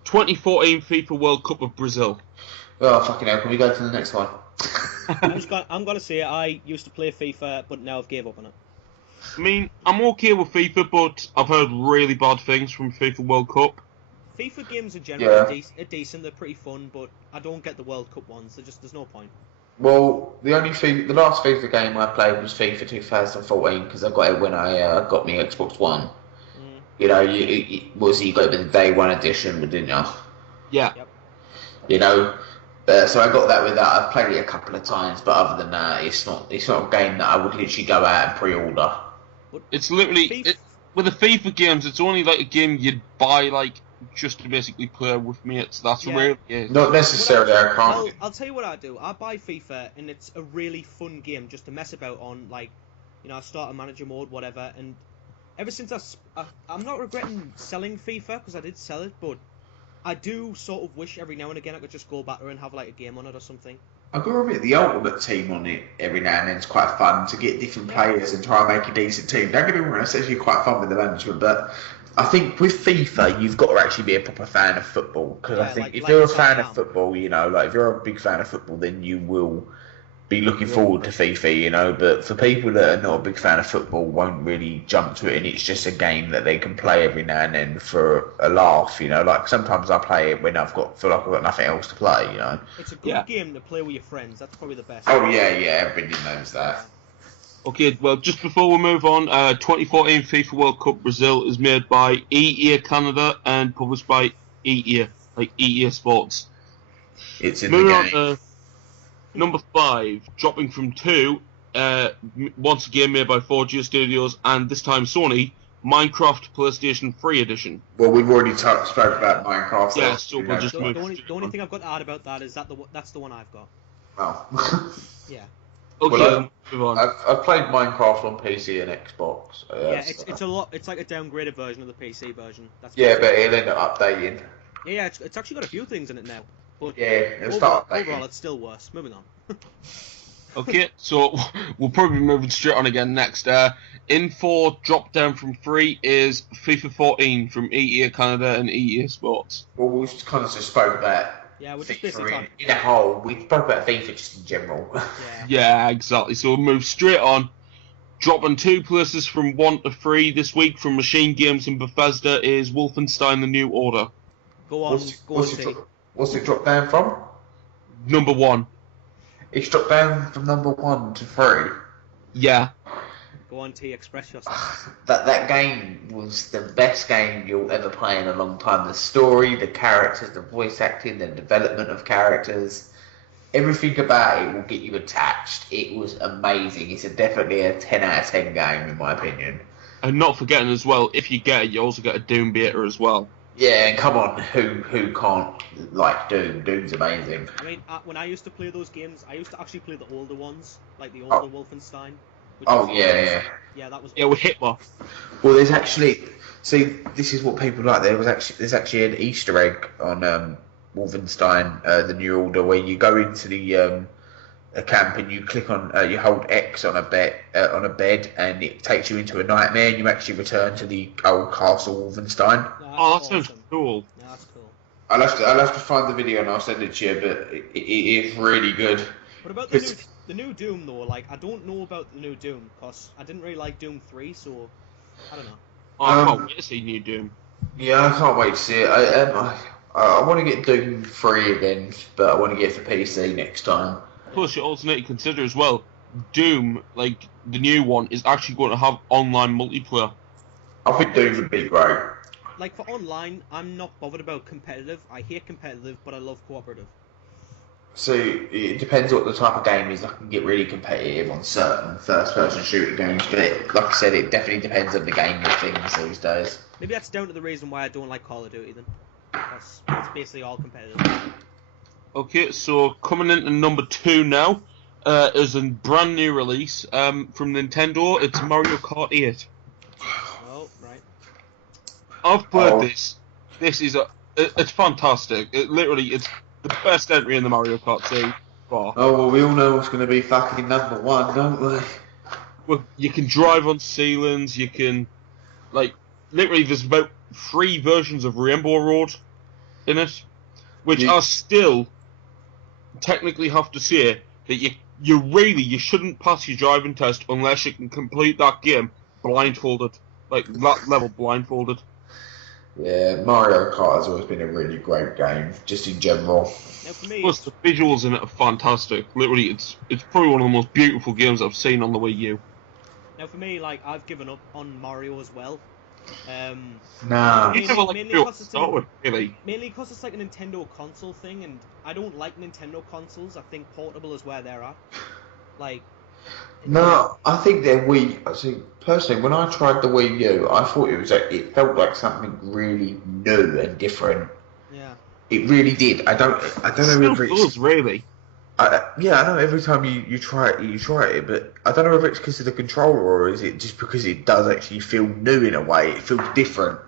2014 FIFA World Cup of Brazil. Oh, fucking hell, can we go to the next one? I'm gonna say I used to play FIFA, but now I've gave up on it. I mean, I'm okay with FIFA, but I've heard really bad things from FIFA World Cup. FIFA games are generally decent, they're pretty fun, but I don't get the World Cup ones. There's no point. Well, the last FIFA game I played was FIFA 2014 because I got it when I got my Xbox One. You know, you got it with the Day One edition, didn't you? Yeah. Yep. You know, so I got that with that. I've played it a couple of times, but other than that, it's not a game that I would literally go out and pre-order. It's literally with the FIFA games. It's only like a game you'd buy like just to basically play with mates. That's really it. Not necessarily. I can't. I'll tell you what I do. I buy FIFA, and it's a really fun game just to mess about on. Like, you know, I start a manager mode, whatever. And ever since I'm not regretting selling FIFA because I did sell it, but I do sort of wish every now and again I could just go back there and have like a game on it or something. I've got to admit, the Ultimate Team on it every now and then is quite fun to get different players and try and make a decent team. Don't get me wrong, it's actually quite fun with the management, but I think with FIFA, you've got to actually be a proper fan of football. Because I think if you're a fan of football, you know, like if you're a big fan of football, then you will be looking forward to FIFA, you know, but for people that are not a big fan of football, won't really jump to it, and it's just a game that they can play every now and then for a laugh, you know. Like sometimes I play it when feel like I've got nothing else to play, you know. It's a good game to play with your friends. That's probably the best. Oh yeah, everybody knows that. Okay, well, just before we move on, 2014 FIFA World Cup Brazil is made by EA Canada and published by EA, like EA Sports. It's in Moving the on game. to number 5, dropping from 2, once again made by 4G Studios, and this time Sony, Minecraft PlayStation 3 Edition. Well, we've already spoke about Minecraft. Yeah, so we'll just The move. only thing I've got to add about that is that's the one I've got. Oh. Yeah. Okay, Well, move on. I've played Minecraft on PC and Xbox. It's a lot. It's like a downgraded version of the PC version. That's Yeah, but it'll end up updating. yeah. It's actually got a few things in it now. But Yeah, it'll start updating. overall, it's still worse. Moving on. Okay, so we'll probably be moving straight on again next. In 4, drop down from 3 is FIFA 14 from EA Canada and EA Sports. Well, we kind of just spoke about Yeah, we're just FIFA basically talking. in a whole. We spoke about FIFA just in general. Yeah. Yeah, exactly. So we'll move straight on. Dropping 2 places from 1 to 3 this week from Machine Games and Bethesda is Wolfenstein: The New Order. Go on. What's it dropped down from? Number 1. It's dropped down from number 1 to 3. Yeah. Go on, T. Express yourself. That game was the best game you'll ever play in a long time. The story, the characters, the voice acting, the development of characters, everything about it will get you attached. It was amazing. It's definitely a 10 out of 10 game in my opinion. And not forgetting as well, if you get it, you also get a Doom beta as well. Yeah, and come on, who can't like Doom? Doom's amazing. I mean, when I used to play those games, I used to actually play the older ones, like the older Wolfenstein. Oh yeah. Yeah, that was. Yeah, with Hitler. Well, there's actually this is what people like. There's actually an Easter egg on Wolfenstein: The New Order, where you go into the a camp and you click on you hold X on a bed and it takes you into a nightmare and you actually return to the old castle Wolfenstein. Oh, that sounds cool. Yeah, that's cool. I'll have to find the video and I'll send it to you, but it is really good. What about the new Doom though? Like, I don't know about the new Doom because I didn't really like Doom 3, so I don't know. Oh, I can't wait to see New Doom. Yeah, I can't wait to see it. I want to get Doom 3 again, but I want to get it for PC next time. Plus, you also need to consider as well, Doom, like the new one, is actually going to have online multiplayer. I think Doom would be great. Like, for online, I'm not bothered about competitive. I hate competitive, but I love cooperative. So it depends what the type of game is. I can get really competitive on certain first-person shooter games, but like I said, it definitely depends on the game and things these days. Maybe that's down to the reason why I don't like Call of Duty then. Because it's basically all competitive. Okay, so coming into number 2 now is a brand new release from Nintendo. It's Mario Kart 8. Oh, right. I've played this. This is it's fantastic. It's the best entry in the Mario Kart series. Oh, well, we all know what's going to be fucking number 1, don't we? Well, you can drive on ceilings. You can, literally, there's about 3 versions of Rainbow Road in it, which I still technically have to say that you shouldn't pass your driving test unless you can complete that game blindfolded, like that level blindfolded. Yeah, Mario Kart has always been a really great game, just in general. Now for me, Plus, the visuals in it are fantastic. Literally, it's probably one of the most beautiful games I've seen on the Wii U. Now for me, like, I've given up on Mario as well. Nah. You never like mainly to because it's start with, really. Mainly because it's like a Nintendo console thing, and I don't like Nintendo consoles. I think portable is where they're at. Like. No, I think they're weak. See, personally, when I tried the Wii U, I thought it felt like something really new and different. Yeah. It really did. I don't know whether it's does, really. yeah, I know. Every time you try it, but I don't know whether it's because of the controller or is it just because it does actually feel new in a way. It feels different.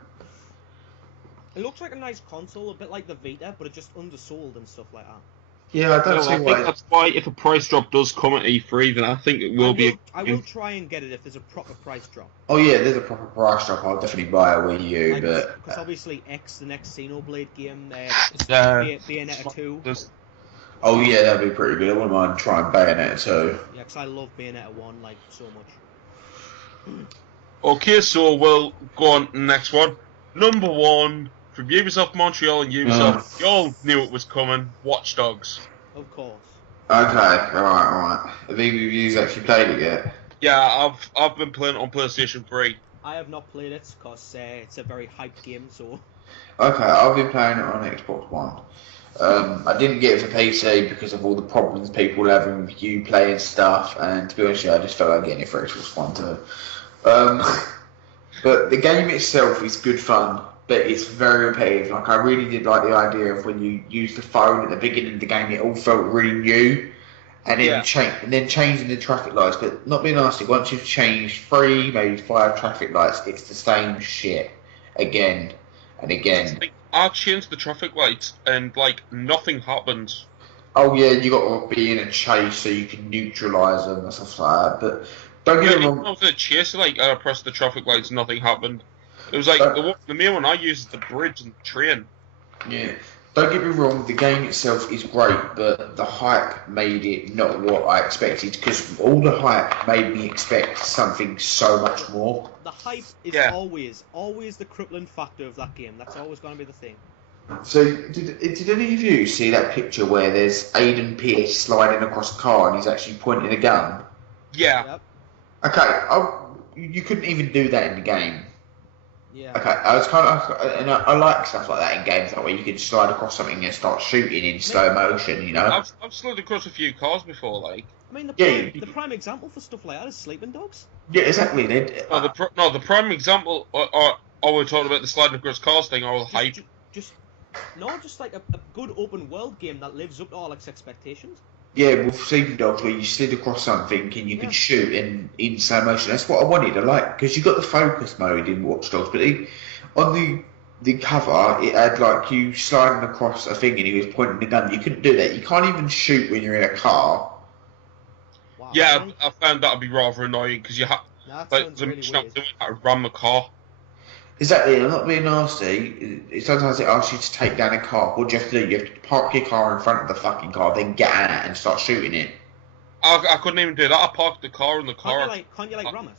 It looks like a nice console, a bit like the Vita, but it's just undersold and stuff like that. Yeah, I don't see I why. think that's why if a price drop does come at E3, then I think it will be. I will try and get it if there's a proper price drop. Oh yeah, there's a proper price drop. I'll definitely buy a Wii U, but because obviously the next Xenoblade game, Yeah. Bayonetta 2. Oh yeah, that'd be pretty good. I wouldn't mind trying Bayonetta too. Yeah, because I love Bayonetta 1 like so much. Okay, so we'll go on to the next one. Number 1 from Ubisoft Montreal and Ubisoft. You all knew it was coming. Watch Dogs. Of course. Okay, alright. Have either of you actually played it yet? Yeah, I've been playing it on PlayStation 3. I have not played it because it's a very hyped game, so... Okay, I've been playing it on Xbox One. I didn't get it for PC because of all the problems people were having with you playing stuff, and to be honest with you, I just felt like getting it for Xbox One too. But the game itself is good fun, but it's very repetitive. Like, I really did like the idea of when you use the phone at the beginning of the game, it all felt really new. And then, changing the traffic lights, but not being nasty, once you've changed 3, maybe 5 traffic lights, it's the same shit again and again. I changed the traffic lights and, like, nothing happened. Oh yeah, you got to be in a chase so you can neutralise them and stuff like that, but don't get me wrong. I was in a chase, like, I pressed the traffic lights, nothing happened. It was like, the main one I used is the bridge and the train. Yeah. Don't get me wrong, the game itself is great, but the hype made it not what I expected, because all the hype made me expect something so much more. The hype is always the crippling factor of that game. That's always going to be the thing. So, did any of you see that picture where there's Aiden Pierce sliding across a car and he's actually pointing a gun? Yeah. Yep. Okay, you couldn't even do that in the game. Yeah. Okay, I was kind of, and I like stuff like that in games, that way you can slide across something and start shooting in slow motion, you know? I've slid across a few cars before, like. I mean, the prime example for stuff like that is Sleeping Dogs. Yeah, exactly. The prime example, or we're talking about the sliding across cars thing, or the hype. Just like a good open world game that lives up to all its expectations. Yeah, with Sleeping Dogs, where you slid across something and you could shoot in slow motion. That's what I wanted. I like, because you got the focus mode in Watch Dogs, but on the cover it had like you sliding across a thing and he was pointing the gun. You couldn't do that. You can't even shoot when you're in a car. Wow, yeah, I found that to be rather annoying because you have to ram the car. Exactly, I'm not being nasty. Sometimes it asks you to take down a car. What do you have to do? You have to park your car in front of the fucking car, then get out and start shooting it. I couldn't even do that. I parked the car in the car. Can't you ram it?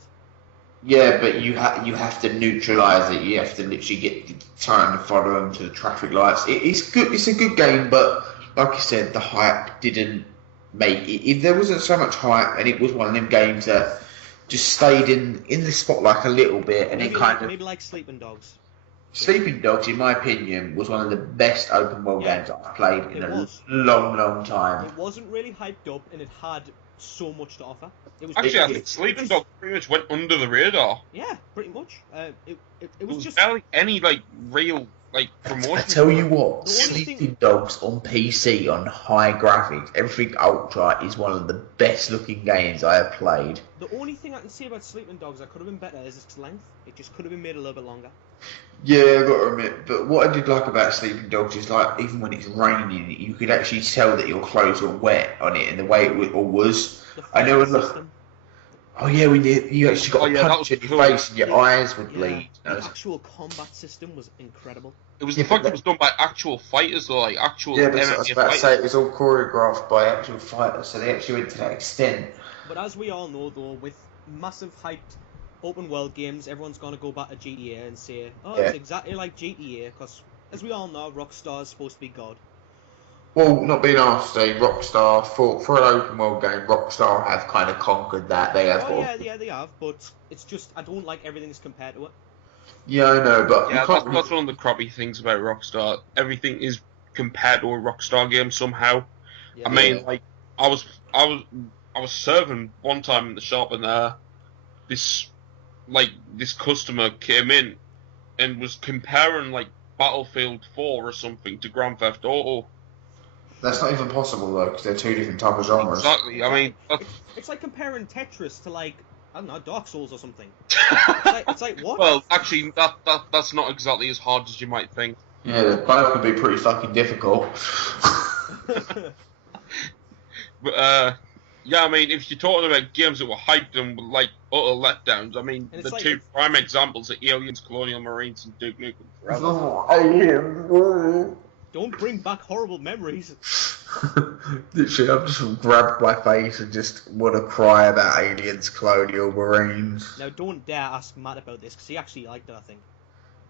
Yeah, but you have to neutralise it. You have to literally get time to follow them to the traffic lights. It's good. It's a good game, but like I said, the hype didn't make it. If there wasn't so much hype, and it was one of them games that just stayed in the spotlight a little bit, and maybe like Sleeping Dogs. Sleeping Dogs, in my opinion, was one of the best open world games I've played in a long time. It wasn't really hyped up, and it had so much to offer. It was I think Sleeping Dogs pretty much went under the radar. Yeah, pretty much. It was just barely any real promotion. I tell you what, Sleeping Dogs on PC on high graphics, everything ultra, is one of the best looking games I have played. The only thing I can say about Sleeping Dogs that could have been better is its length. It just could have been made a little bit longer. Yeah, I've got to admit, but what I did like about Sleeping Dogs is even when it's raining, you could actually tell that your clothes were wet on it, and the way it all was. I know. Oh yeah, you actually got a punch in your face and your eyes would bleed. The actual combat system was incredible. It was the fact that it was done by actual fighters, or actual. Yeah, but I was about to say it was all choreographed by actual fighters, so they actually went to that extent. But as we all know, though, with massive hyped open world games, everyone's gonna go back to GTA and say, "Oh, it's exactly like GTA," because as we all know, Rockstar is supposed to be God. Well, not being nasty, Rockstar, for an open world game, Rockstar have kind of conquered that. They have. Yeah, they have, but it's just, I don't like everything as compared to it. Yeah, I know, but... Yeah, that's one of the crappy things about Rockstar. Everything is compared to a Rockstar game somehow. Yeah. I mean, I was serving one time in the shop, and this customer came in and was comparing, Battlefield 4 or something to Grand Theft Auto. That's not even possible, though, because they're two different type of genres. Exactly. I mean, it's like comparing Tetris to I don't know, Dark Souls or something. it's like what? Well, actually, that's not exactly as hard as you might think. Yeah, they both can be pretty fucking difficult. But yeah, I mean, if you're talking about games that were hyped and utter letdowns, I mean, the two prime examples are Aliens, Colonial Marines, and Duke Nukem Forever. Don't bring back horrible memories. Literally, I've just grabbed my face and just want to cry about Aliens, Colonial Marines. Now, don't dare ask Matt about this, because he actually liked it, I think.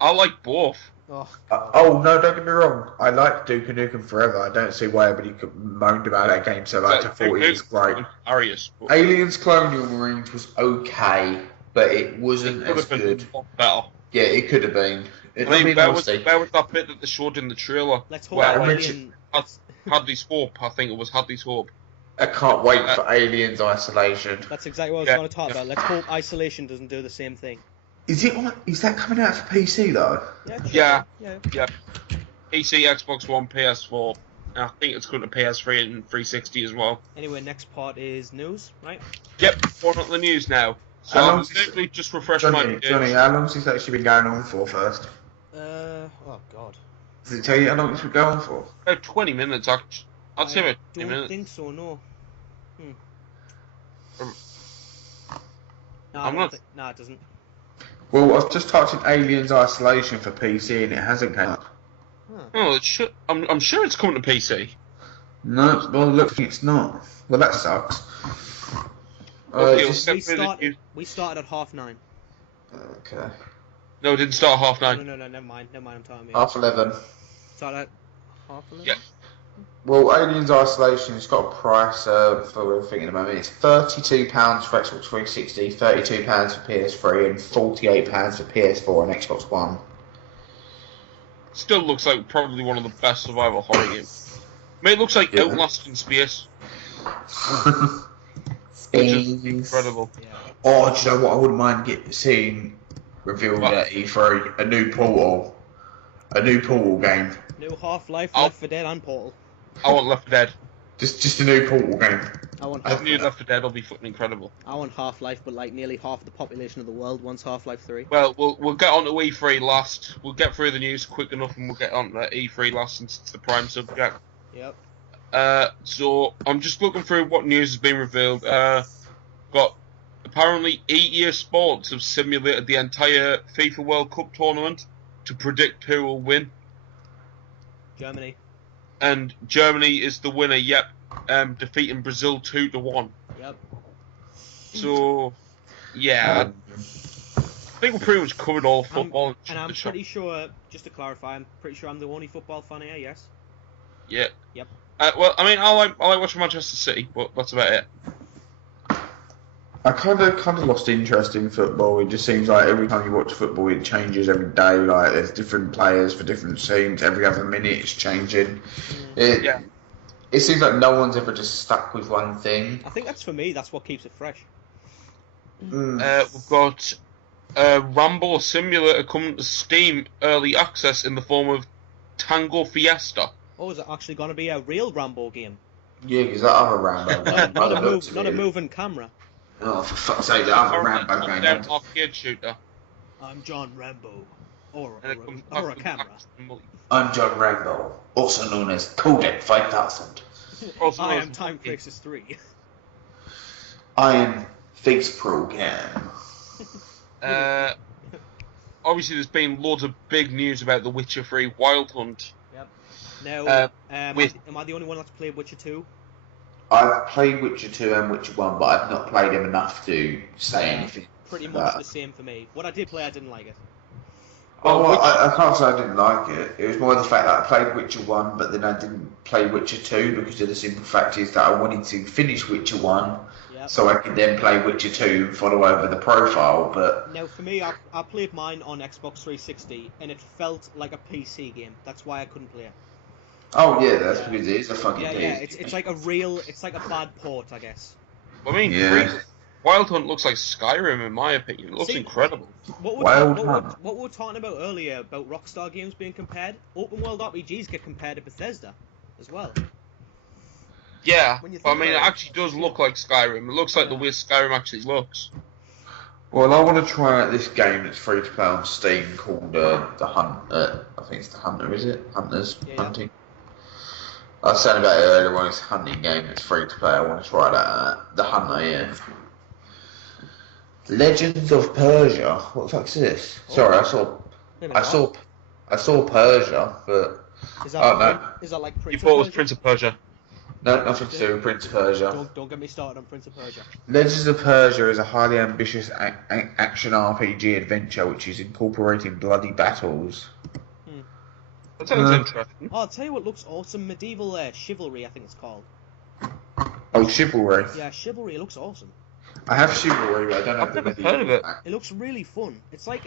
I like both. Oh, Oh, no, don't get me wrong. I like Duke Nukem Forever. I don't see why everybody moaned about that game so much. I thought it was great. Arius. Aliens, Colonial Marines was okay, but it wasn't as good. Better. Yeah, it could have been. I mean, where was that bit that they showed in the trailer? let's hope Well, Alien... Hadley's Hope, I think it was Hadley's Hope. I can't wait for Aliens Isolation. That's exactly what I was going to talk about. Let's hope Isolation doesn't do the same thing. Is that coming out for PC though? Yeah. PC, Xbox One, PS4. And I think it's going to PS3 and 360 as well. Anyway, next part is news, right? Yep, on up the news now. So I'm literally just refreshing my news. Johnny, how long has this actually been going on for first? Oh god. Does it tell you how long it's been going for? About 20 minutes, actually. I'd say about 20 I don't minutes. think so, no. I'm not... No, it doesn't. Well, I've just typed in Aliens Isolation for PC and it hasn't come up. Oh, it should... I'm sure it's coming to PC. No, well, look, it's not. Well, that sucks. Okay, We started at 9:30. Okay. No, it didn't start at 9:30. No, never mind, I'm telling you. 11:30. Started at 11:30? Yeah. Well, Aliens Isolation has got a price for everything at the moment. It's £32 for Xbox 360, £32 for PS3, and £48 for PS4 and Xbox One. Still looks like probably one of the best survival horror games. I mean, it looks like Outlast in space. Which is incredible. Yeah. Oh, do you know what I wouldn't mind seeing revealed at E3? A new Portal game. New Half-Life, I'll- Left 4 Dead, and Portal. I want Left 4 Dead. Just a new Portal game. I want I knew Left 4 Dead will be fucking incredible. Half-Life, but like nearly half the population of the world wants Half-Life 3. Well, we'll get on to E3 last. We'll get through the news quick enough, and we'll get on to E3 last since it's the prime subject. Yep. So I'm just looking through what news has been revealed. Got apparently EA Sports have simulated the entire FIFA World Cup tournament to predict who will win, Germany. and Germany is the winner. Yep, defeating Brazil 2-1. Yep. So yeah, I think we're pretty much covered all football. And I'm pretty sure, just to clarify, I'm pretty sure I'm the only football fan here, yes? Yeah. Yep. Well, I mean, I like watching Manchester City, but that's about it. I kind of lost interest in football. It just seems like every time you watch football, it changes every day. Like there's different players for different teams. Every other minute, it's changing. It seems like no one's ever just stuck with one thing. I think that's for me. That's what keeps it fresh. We've got Rambo Simulator coming to Steam early access in the form of Tango Fiesta. Oh, is it actually going to be a real Rambo game? Yeah, because that other Rambo game. Not a moving camera. Oh, for fuck's sake, the other Rambo game. Down arcade shooter. I'm John Rambo. Or And it comes a back camera. with I'm John Rambo, also known as Codec 5000. Also I known am as Time Monkey. Crisis 3. I am Face Program. Obviously, there's been loads of big news about The Witcher 3 Wild Hunt. Yep. Now, am with- I the only one that's played Witcher 2? I've played Witcher 2 and Witcher 1, but I've not played them enough to say anything. Pretty about much that. the same for me. What I did play, I didn't like it. Oh, well, I can't say I didn't like it. It was more the fact that I played Witcher 1, but then I didn't play Witcher 2 because of the simple fact is that I wanted to finish Witcher 1 Yep. so I could then play Witcher 2 and follow over the profile, but... Now, for me, I played mine on Xbox 360, and it felt like a PC game. That's why I couldn't play it. Oh, yeah, that's because it is a fucking Yeah, PC. yeah, it's like a bad port, I guess. I mean, Yeah. Wild Hunt looks like Skyrim in my opinion. It looks See- incredible. What Wild we Hunt. were talking about earlier about Rockstar games being compared, open world RPGs get compared to Bethesda as well. Yeah, When you but I think mean, it about it, actually does look like Skyrim. It looks like the way Skyrim actually looks. Well, I want to try out this game that's free to play on Steam called The Hunt. I think it's The Hunter, is it? Hunters? Yeah. Hunting? I was saying about it earlier when it's a hunting game that's free to play. I want to try that out. The Hunter, yeah. Legends of Persia. What the fuck's this? Sorry, I saw Persia, but Is that Oh, no. Is that like You Prince thought it of was Persia? Prince of Persia. No, nothing to do with Prince of Persia. Don't get me started on Prince of Persia. Legends of Persia is a highly ambitious action RPG adventure which is incorporating bloody battles. That sounds interesting. Oh, I'll tell you what looks awesome. Medieval Chivalry, I think it's called. Oh, Chivalry. Yeah, Chivalry. It looks awesome. I have Chivalry, but I don't have I've the never medieval heard of it. pack. It looks really fun. It's like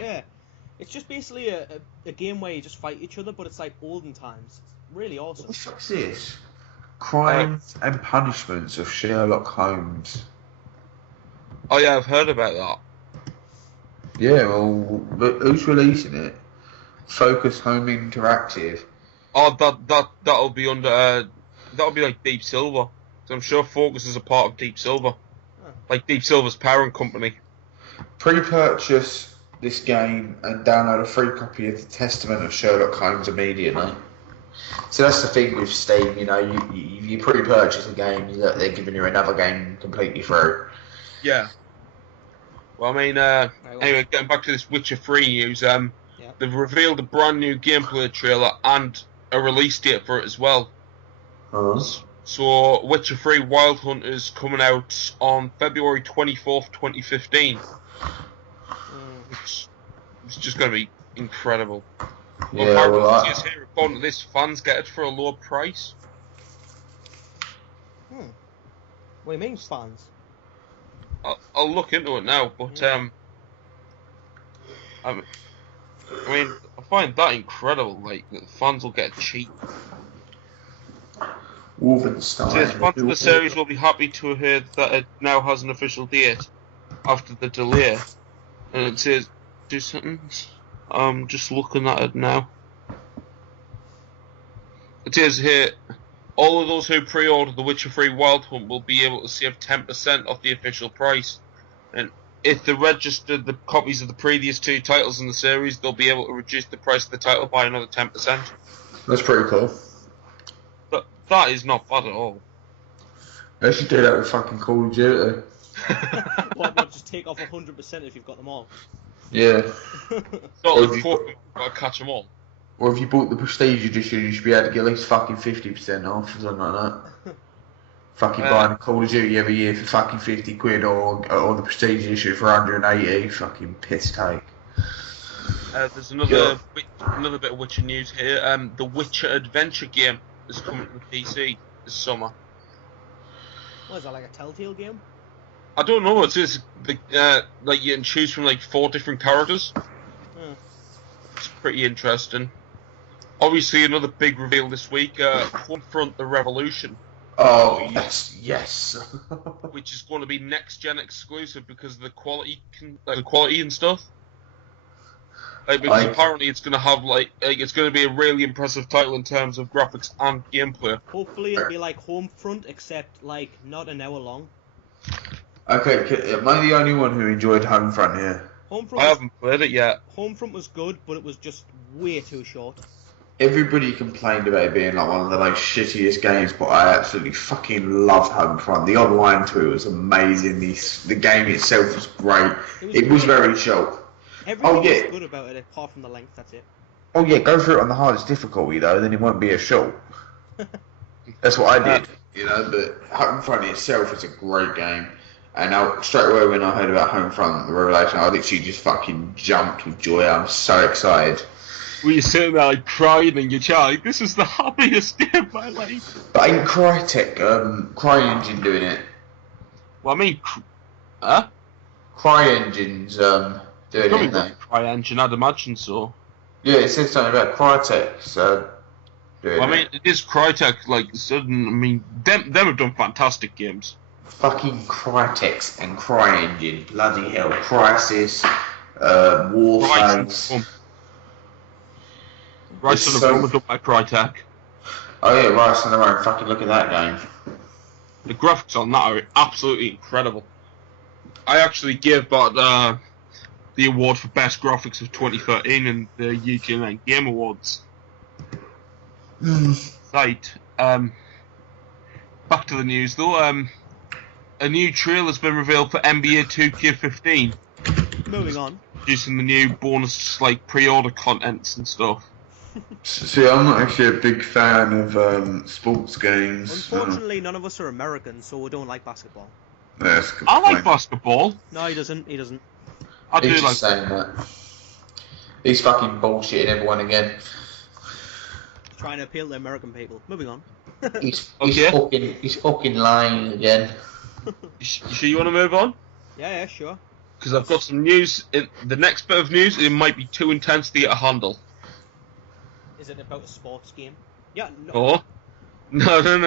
it's just basically a game where you just fight each other, but it's like olden times. It's really awesome. What the fuck's this? Crimes and Punishments of Sherlock Holmes. Oh yeah, I've heard about that. Yeah, well, but who's releasing it? Focus Home Interactive. Oh, that'll be under that'll be like Deep Silver. So I'm sure Focus is a part of Deep Silver, like Deep Silver's parent company. Pre-purchase this game and download a free copy of the Testament of Sherlock Holmes immediately. So that's the thing with Steam, you know, you pre-purchase a game, they're giving you another game completely free. Yeah. Well, I mean, anyway, getting back to this Witcher 3 news, they've revealed a brand new gameplay trailer and a release date for it as well. So, Witcher 3 Wild Hunt is coming out on February 24th, 2015. It's just going to be incredible. Yeah, well, here, according to this, fans get it for a low price. What do you mean, fans? I'll look into it now, but I mean, I find that incredible. Like, the fans will get it cheap. Wolfenstein. Says fans of the series will be happy to hear that it now has an official date after the delay. And it says, do something. I'm just looking at it now. It says here, all of those who pre-order The Witcher 3 Wild Hunt will be able to save 10% off the official price. And if they registered the copies of the previous two titles in the series, they'll be able to reduce the price of the title by another 10%. That's pretty cool. That is not bad at all. They should do that with fucking Call of Duty. What, not just take off 100% if you've got them all? Yeah. Not like before, you've got to catch them all. Or if you bought the Prestige Edition, you should be able to get at least fucking 50% off, or something like that. Fucking buying a Call of Duty every year for fucking 50 quid, or the Prestige Edition for 180, fucking piss take. There's another bit of Witcher news here. The Witcher Adventure game is coming to the PC this summer. What is that, like a Telltale game? I don't know. It's just like you can choose from like 4 different characters. It's pretty interesting. Obviously, another big reveal this week: Homefront: The Revolution. Oh yes. Which is going to be next-gen exclusive because of the quality and stuff. Because apparently it's going to have it's going to be a really impressive title in terms of graphics and gameplay. Hopefully it'll be like Homefront, except like not an hour long. Okay, am I the only one who enjoyed Homefront here? I haven't played it yet. Homefront was good, but it was just way too short. Everybody complained about it being like one of the most shittiest games, but I absolutely fucking loved Homefront. The online to it was amazing. The game itself was great. It was very short. Everything was good about it, apart from the length, that's it. Oh yeah, go through it on the hardest difficulty though, then it won't be as short. That's what I did, you know, but Homefront itself is a great game. And straight away when I heard about Homefront, the revelation, I literally just fucking jumped with joy. I'm so excited. Were you sitting there like crying in your chair, like, this is the happiest day of my life? But ain't Crytek, CryEngine doing it? Well, I mean, CryEngine's doing it, isn't they? CryEngine, I'd imagine so. Yeah, it says something about Crytek, doing it. I mean, it is Crytek, them have done fantastic games. Fucking Crytek and CryEngine, bloody hell, Crysis, Warface. Rise of the Rome was done by Crytek. Oh yeah, Rise of the Rome, fucking look at that game. The graphics on that are absolutely incredible. I actually gave that the award for best graphics of 2013 in the UK Game Awards. Right. Back to the news though. A new trailer's been revealed for NBA 2K15. Moving on. Producing the new bonus pre-order contents and stuff. See, I'm not actually a big fan of sports games. Unfortunately, none of us are Americans, so we don't like basketball. That's a good I like point. basketball. No, he doesn't. He doesn't. I do He's like. just saying that. He's fucking bullshitting everyone again. Trying to appeal to American people. Moving on. He's Okay. fucking lying again. You sure you want to move on? Yeah, sure. Because I've got some news. The next bit of news, it might be too intense to get a handle. Is it about a sports game? Yeah, no. Or? No. I only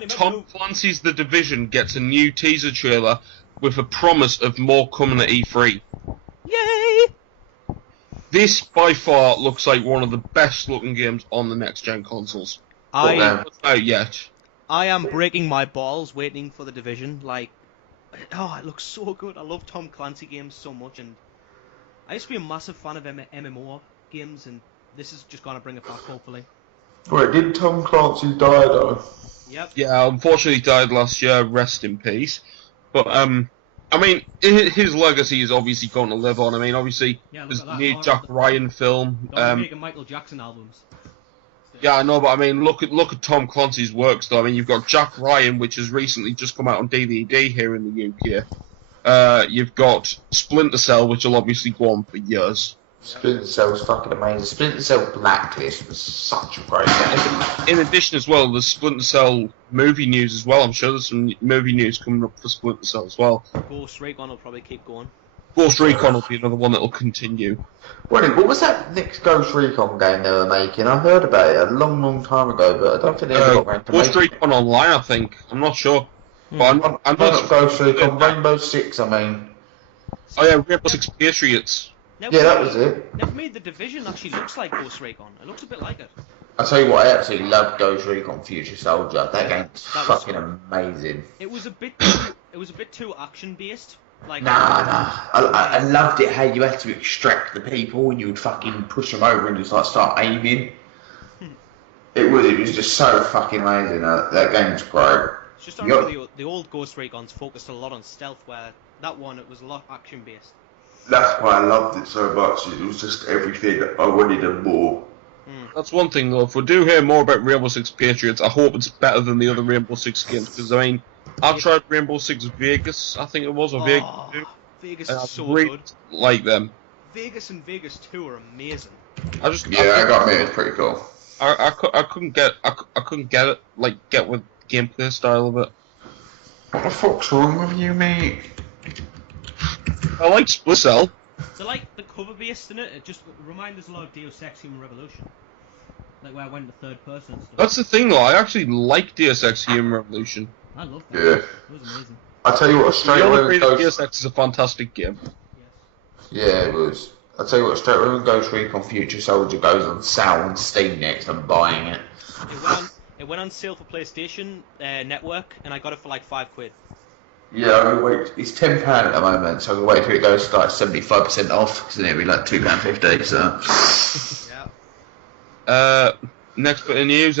meant Tom to- Clancy's The Division gets a new teaser trailer with a promise of more coming at E3. Yay! This, by far, looks like one of the best looking games on the next-gen consoles. I Not out yet. am breaking my balls waiting for The Division. Like, oh, it looks so good. I love Tom Clancy games so much, and I used to be a massive fan of MMO games, and this is just gonna bring it back, hopefully. Wait, did Tom Clancy die though? Yep. Yeah, unfortunately he died last year, rest in peace. But, I mean, his legacy is obviously going to live on. I mean, obviously, Yeah, look there's at the that. new Jack Ryan film. Don't be making Michael Jackson albums. Yeah, I know, but I mean, look at Tom Clancy's works, though. I mean, you've got Jack Ryan, which has recently just come out on DVD here in the UK. You've got Splinter Cell, which will obviously go on for years. Splinter Cell's fucking amazing. Splinter Cell Blacklist was such a great game. In addition, as well, there's Splinter Cell movie news as well. I'm sure there's some movie news coming up for Splinter Cell as well. Ghost Recon will probably keep going. Ghost Recon will be another one that will continue. Wait, what was that next Ghost Recon game they were making? I heard about it a long time ago, but I don't think they ever got around to Ghost making it. Recon Online, I think. I'm not sure. But I'm Not Ghost Recon, Rainbow Six, I mean. Oh yeah, Rainbow Six Patriots. Now, Yeah, that was it. Now, for me, The Division actually looks like Ghost Recon. It looks a bit like it. I tell you what, I absolutely love Ghost Recon Future Soldier. That game's That was fucking amazing. It was a bit too action based. Like Nah. I loved it how you had to extract the people and you would fucking push them over and just like start aiming. It was just so fucking amazing. That game's great. It's just I remember the old Ghost Recons focused a lot on stealth, where that one it was a lot action based. That's why I loved it so much. It was just everything I wanted and more. That's one thing, though. If we do hear more about Rainbow Six Patriots, I hope it's better than the other Rainbow Six games. Because, I mean, I tried Rainbow Six Vegas, I think it was, or Vegas 2. Vegas And is I so really good. like them. Vegas and Vegas 2 are amazing. I just Yeah, I got me. It's pretty cool. I couldn't get it, like, get with gameplay style of it. What the fuck's wrong with you, mate? I like Split Cell. So like the cover based in it, it just reminds us a lot of Deus Ex Human Revolution. Like where I went to third person and stuff. That's the thing, though. I actually like Deus Ex Human Revolution. I love that. Yeah. It was amazing. I tell you what, straight I away agree when that Deus Ghost... Ex is a fantastic game. Yes. Yeah, it was. I tell you what, straight away when Ghost Recon Future Soldier goes on sale on Steam next, I'm buying it. It went on sale for PlayStation Network, and I got it for like £5. Yeah, I'm gonna wait. It's £10 at the moment, so I'm gonna wait till it goes to like 75% off, because then it'll be like £2.50. So Yeah. Next bit of news.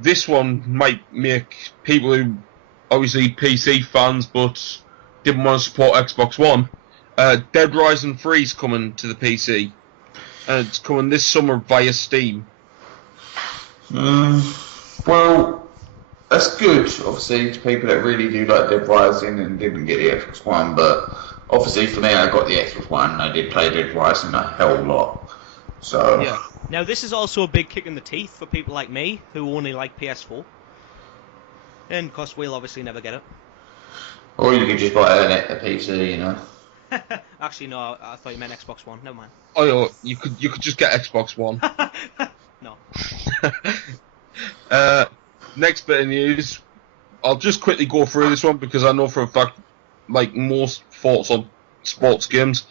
This one might make people who obviously PC fans but didn't want to support Xbox One. Dead Rising 3 is coming to the PC, and it's coming this summer via Steam. well, that's good. Obviously, to people that really do like Dead Rising and didn't get the Xbox One, but obviously for me, I got the Xbox One and I did play Dead Rising a hell of a lot. So Yeah. Now this is also a big kick in the teeth for people like me who only like PS4. And of course we'll obviously never get it. or you could just buy a PC, you know. Actually no, I thought you meant Xbox One. Never mind. Oh, yeah, you could just get Xbox One. No. Next bit of news. I'll just quickly go through this one because I know for a fact, like most thoughts on sports games,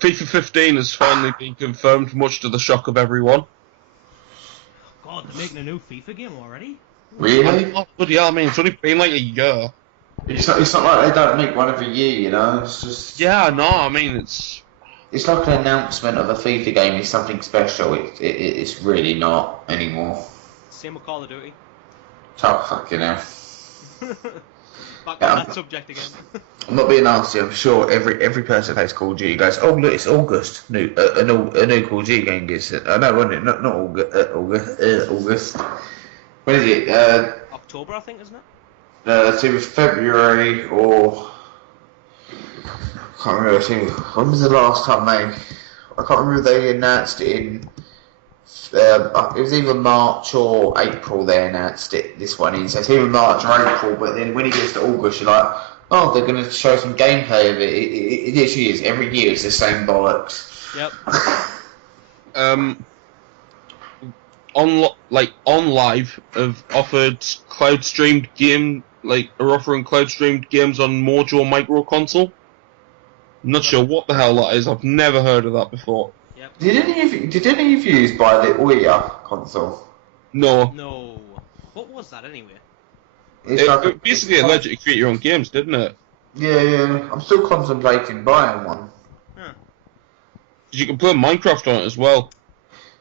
FIFA 15 has finally been confirmed, much to the shock of everyone. God, they're making a new FIFA game already? Really? Oh, bloody hell, I mean, it's only been like a year. It's not like they don't make one every year, you know. It's just Yeah, no, I mean, it's like an announcement of a FIFA game is something special. It's really not anymore. Same with Call of Duty. Oh fucking hell. Back on that subject again. I'm not being nasty. I'm sure every person that plays Call of Duty goes, "Oh look, it's August. A new Call of Duty game gets it." I know, wasn't it? Not August. When is it? October, I think, isn't it? It's either February or I can't remember. When was the last time I can't remember if they announced it in. It was either March or April they announced it. This one is. So it's either March or April, but then when it gets to August, you're like, oh, they're going to show some gameplay of it. It literally is. Every year it's the same bollocks. Yep. On live have offered cloud streamed game, are offering cloud streamed games on Mojo Micro Console. I'm not sure what the hell that is. I've never heard of that before. Yep. Did any of you buy the Ouya console? No. No. What was that anyway? It basically allowed you to create your own games, didn't it? Yeah. I'm still contemplating buying one. Huh. You can play Minecraft on it as well.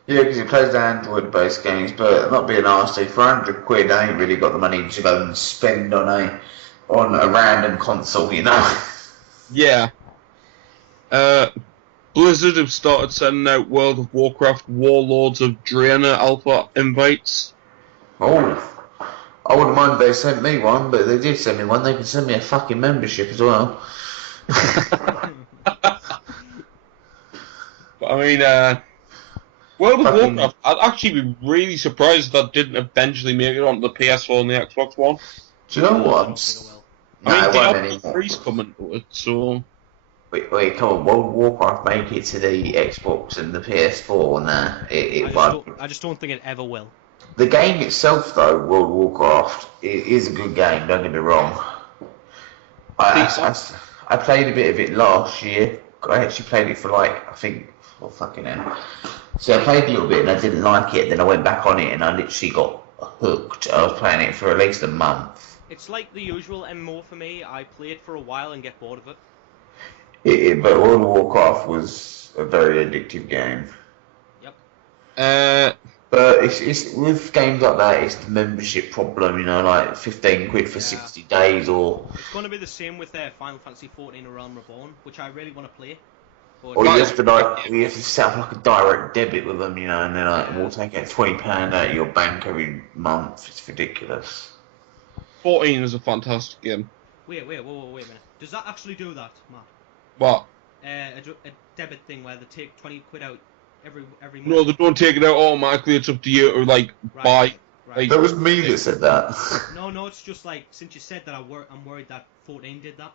Yeah, because it plays the Android-based games, but not being nasty, for £100, I ain't really got the money to go and spend on a random console, you know. Yeah. Blizzard have started sending out World of Warcraft Warlords of Draenor alpha invites. Oh, I wouldn't mind if they sent me one, but they did send me one. They can send me a fucking membership as well. But I mean, World of Warcraft, I'd actually be really surprised if that didn't eventually make it onto the PS4 and the Xbox One. Do you know what? I don't think it will. Nah, it won't Diablo anymore. 3's coming to it, so... Wait, come on, World of Warcraft make it to the Xbox and the PS4 and that. I just don't think it ever will. The game itself, though, World of Warcraft, is a good game, don't get me wrong. I played a bit of it last year. I actually played it for I think, fucking hell. So I played a little bit and I didn't like it, then I went back on it and I literally got hooked. I was playing it for at least a month. It's like the usual MMO for me. I play it for a while and get bored of it. But World of Warcraft was a very addictive game. Yep. But it's with games like that, it's the membership problem, you know, like £15 for 60 days or... It's going to be the same with Final Fantasy XIV: A Realm Reborn, which I really want to play. But Or you have to set up a direct debit with them, you know, and then we'll take out £20 out of your bank every month. It's ridiculous. 14 is a fantastic game. Wait a minute. Does that actually do that, Matt? What? A debit thing where they take £20 out every month? No, they don't take it out automatically. It's up to you to buy. Right. That was me that said that. No, it's just since you said that, I'm worried that 14 did that.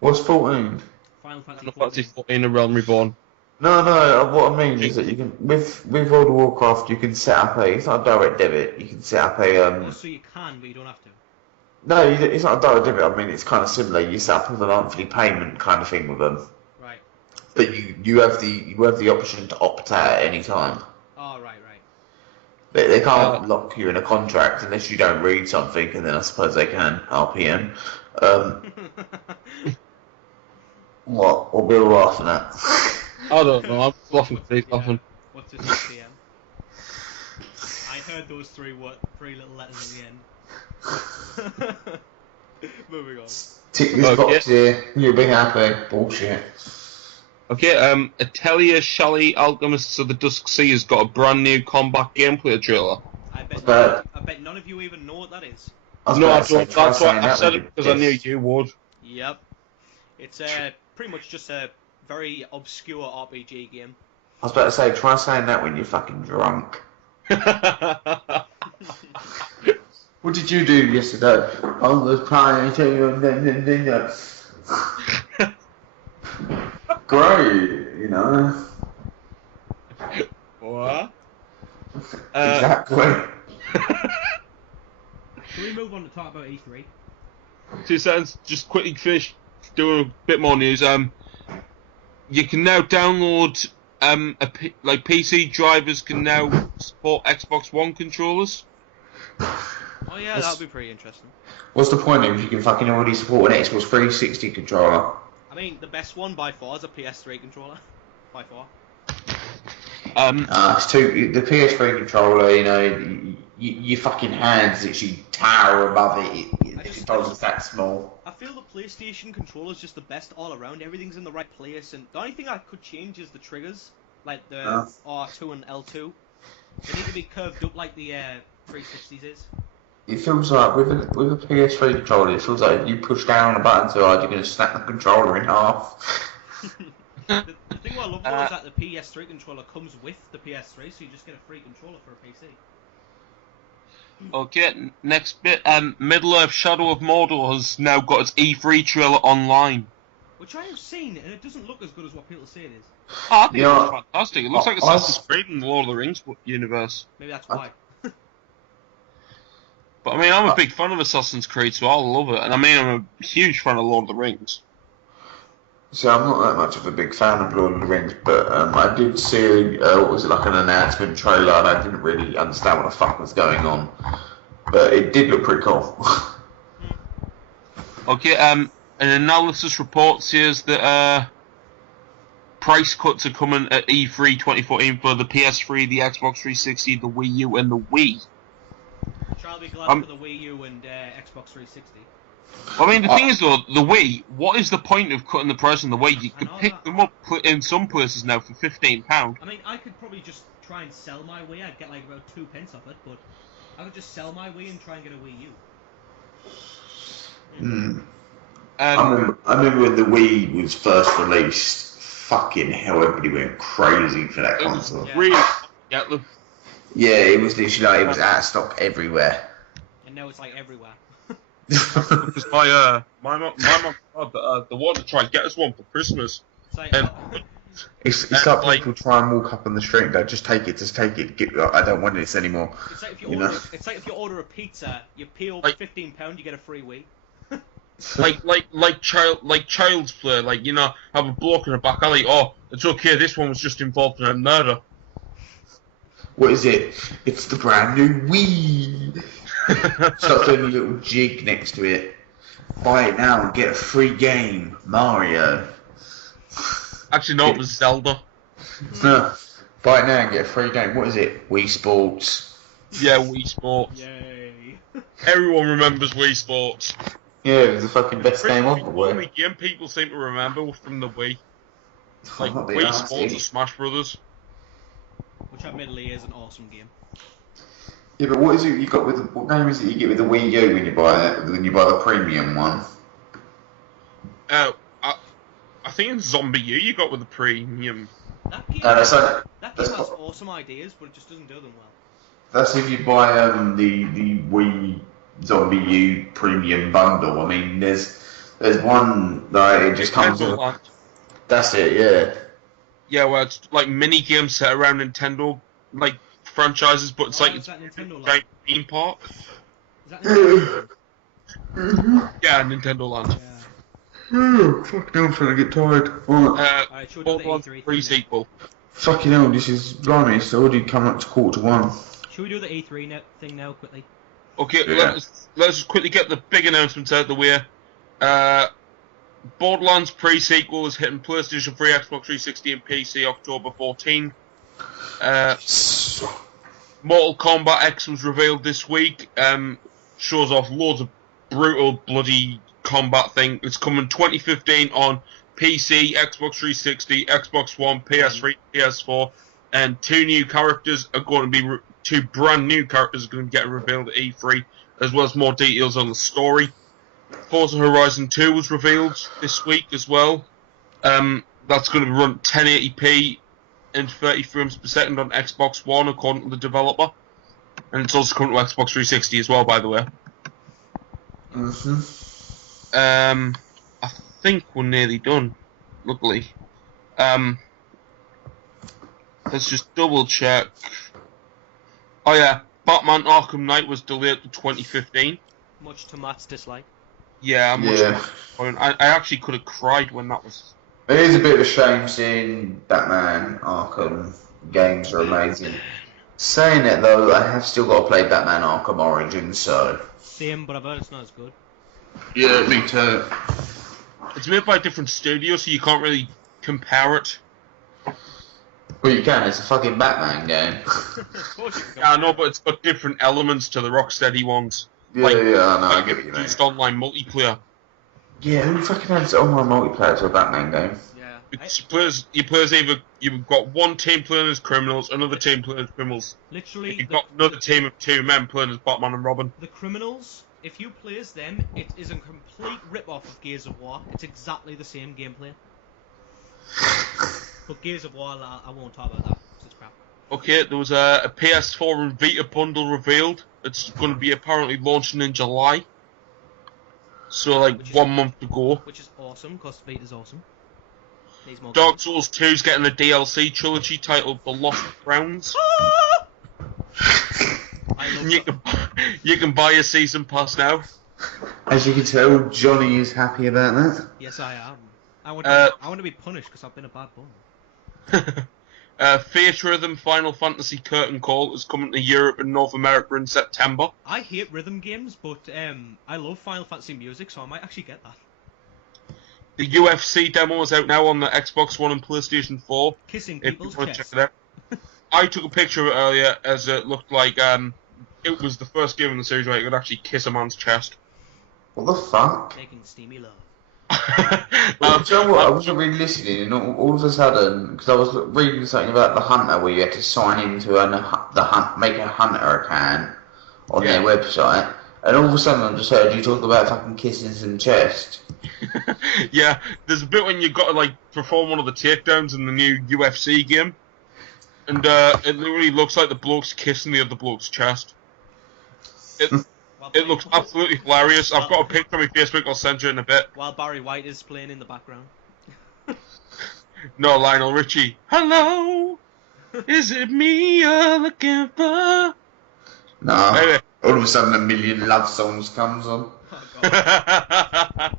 What's 14? Final Fantasy Final Fantasy 14. 14 A Realm Reborn. No, what I mean is that you can, with World of Warcraft, you can set up it's not a direct debit, you can set up So you can, but you don't have to. No, it's not a direct debit, I mean, it's kind of similar, you set up a monthly payment kind of thing with them. Right. But you have the option to opt out at any time. Oh, right. They can't lock you in a contract unless you don't read something, and then I suppose they can, RPM. What we were laughing at? I don't know, I'm laughing. What's this RPM? I heard those three little letters at the end. Moving on. Tick this box here, you'll be happy. Bullshit. Okay, Atelier Shally Alchemists of the Dusk Sea has got a brand new combat gameplay trailer. I bet none of you even know what that is. No, I don't. That's why I said it, because I knew you would. Yep. It's pretty much just a very obscure RPG game. I was about to say, try saying that when you're fucking drunk. What did you do yesterday? I was playing to you and then great, you know. What? Exactly. Can we move on to talk about E3? 2 seconds, just quickly finish doing a bit more news. You can now download PC drivers can now support Xbox One controllers. Oh yeah, that would be pretty interesting. What's the point if you can fucking already support an Xbox 360 controller? I mean, the best one by far is a PS3 controller. By far. It's too. The PS3 controller, you know, your fucking hands literally tower above it. controller's that small. I feel the PlayStation controller's just the best all around. Everything's in the right place, and the only thing I could change is the triggers, like the R2 and L2. They need to be curved up like the 360s is. It feels like with a PS3 controller, it feels like if you push down on a button too hard, you're going to snap the controller in half. The thing what I love though is that the PS3 controller comes with the PS3, so you just get a free controller for a PC. Okay, next bit. Middle-earth Shadow of Mordor has now got its E3 trailer online. Which I have seen, and it doesn't look as good as what people say it is. Oh, I think it looks fantastic. It looks like Assassin's Creed in the Lord of the Rings universe. Maybe that's why. But I mean, I'm a big fan of Assassin's Creed, so I'll love it. And I mean, I'm a huge fan of Lord of the Rings. See, I'm not that much of a big fan of Lord of the Rings, but I did see, what was it, like an announcement trailer, and I didn't really understand what the fuck was going on. But it did look pretty cool. Okay, an analysis report says that price cuts are coming at E3 2014 for the PS3, the Xbox 360, the Wii U, and the Wii. I'll be glad for the Wii U and Xbox 360. I mean, the thing is, though, the Wii, what is the point of cutting the price on the Wii? You can pick them up in some places now for £15. I mean, I could probably just try and sell my Wii. I'd get like about 2 pence off it, but I could just sell my Wii and try and get a Wii U. I remember when the Wii was first released, fucking hell, everybody went crazy for that console. Really? Yeah, it was literally like, it was out of stock everywhere. And now it's like everywhere. Because my mum they wanted to try and get us one for Christmas. It's like people try and walk up on the street and go, just take it. I don't want this anymore. It's like if you order a pizza, you pay over £15, you get a free Wii. like child's play, like, you know, have a bloke in a back alley, oh, it's okay, this one was just involved in a murder. What is it? It's the brand new Wii! Start doing a little jig next to it. Buy it now and get a free game. Mario. Actually, no, it was Zelda. No. Buy it now and get a free game. What is it? Wii Sports. Yeah, Wii Sports. Yay. Everyone remembers Wii Sports. Yeah, it was the fucking best game on the Wii. The only game people seem to remember from the Wii. Like Wii Sports or Smash Brothers. Which admittedly is an awesome game. Yeah, but what is it you got with what game is it you get with the Wii U when you buy the premium one? I think it's Zombie U you got with the premium. That game has awesome ideas, but it just doesn't do them well. That's if you buy the Wii Zombie U premium bundle. I mean, there's one that it just comes with. That's it, yeah. Yeah, well, it's like mini games set around Nintendo like franchises, but it's like it's a giant theme park. Is that Nintendo? Yeah, Nintendo Land. Yeah. Oh, fuck no, I'm trying to get tired. Alright, should we do the E3 pre-sequel. Fucking hell, this is blimey, it's already come up to 1:15. Should we do the E3 thing now, quickly? Okay, yeah. let's just quickly get the big announcements out of the way. Borderlands pre-sequel is hitting PlayStation 3, Xbox 360 and PC October 14. Mortal Kombat X was revealed this week. Shows off loads of brutal, bloody combat thing. It's coming 2015 on PC, Xbox 360, Xbox One, PS3, PS4, and two brand new characters are going to get revealed at E3, as well as more details on the story. Forza Horizon 2 was revealed this week as well. That's going to run 1080p and 30 frames per second on Xbox One, according to the developer. And it's also coming to Xbox 360 as well, by the way. Mm-hmm. I think we're nearly done, luckily. Let's just double check. Oh yeah, Batman Arkham Knight was delayed to 2015. Much to Matt's dislike. Yeah, I actually could have cried when that was... It is a bit of a shame seeing Batman Arkham games are amazing. Saying it though, I have still got to play Batman Arkham Origins, so... Same, but I've heard it's not as good. Yeah, me too. It's made by a different studio, so you can't really compare it. Well, you can, it's a fucking Batman game. Of course you can. Yeah, I know, but it's got different elements to the Rocksteady ones. Yeah, like, I know, I get what you mean. just online multiplayer. Yeah, who fucking has online multiplayer to a Batman game? Yeah. Your players either you've got one team playing as criminals, another team playing as criminals. Literally, You've got another team of two men playing as Batman and Robin. the criminals, if you play as them, it is a complete rip-off of Gears of War. It's exactly the same gameplay. But Gears of War, I won't talk about that, because it's crap. Okay, there was a PS4 and Vita bundle revealed. It's going to be apparently launching in July. So, like, 1 month to go. Which is awesome, because Vita's awesome. Needs more Dark games. Souls 2's getting a DLC trilogy titled The Lost Crowns. I love You can buy a season pass now. As you can tell, Johnny is happy about that. Yes, I am. I want to be punished because I've been a bad bum. Fate Rhythm Final Fantasy Curtain Call is coming to Europe and North America in September. I hate rhythm games, but I love Final Fantasy music, so I might actually get that. The UFC demo is out now on the Xbox One and PlayStation 4. Kissing If you people's want to chests. check it out. I took a picture of it earlier as it looked like it was the first game in the series where you could actually kiss a man's chest. What the fuck? Making steamy love. Well, do you know what? I wasn't really listening, and all of a sudden, because I was reading something about the Hunter, where you had to sign into make a Hunter account on their website, and all of a sudden I just heard you talk about fucking kissing some chest. Yeah, there's a bit when you've got to like perform one of the takedowns in the new UFC game, and it literally looks like the bloke's kissing the other bloke's chest. It looks absolutely hilarious. I've got a picture on my Facebook. I'll send you in a bit. While Barry White is playing in the background. No, Lionel Richie. Hello, is it me you're looking for? No. Anyway. All of a sudden, a million love songs comes on. Oh,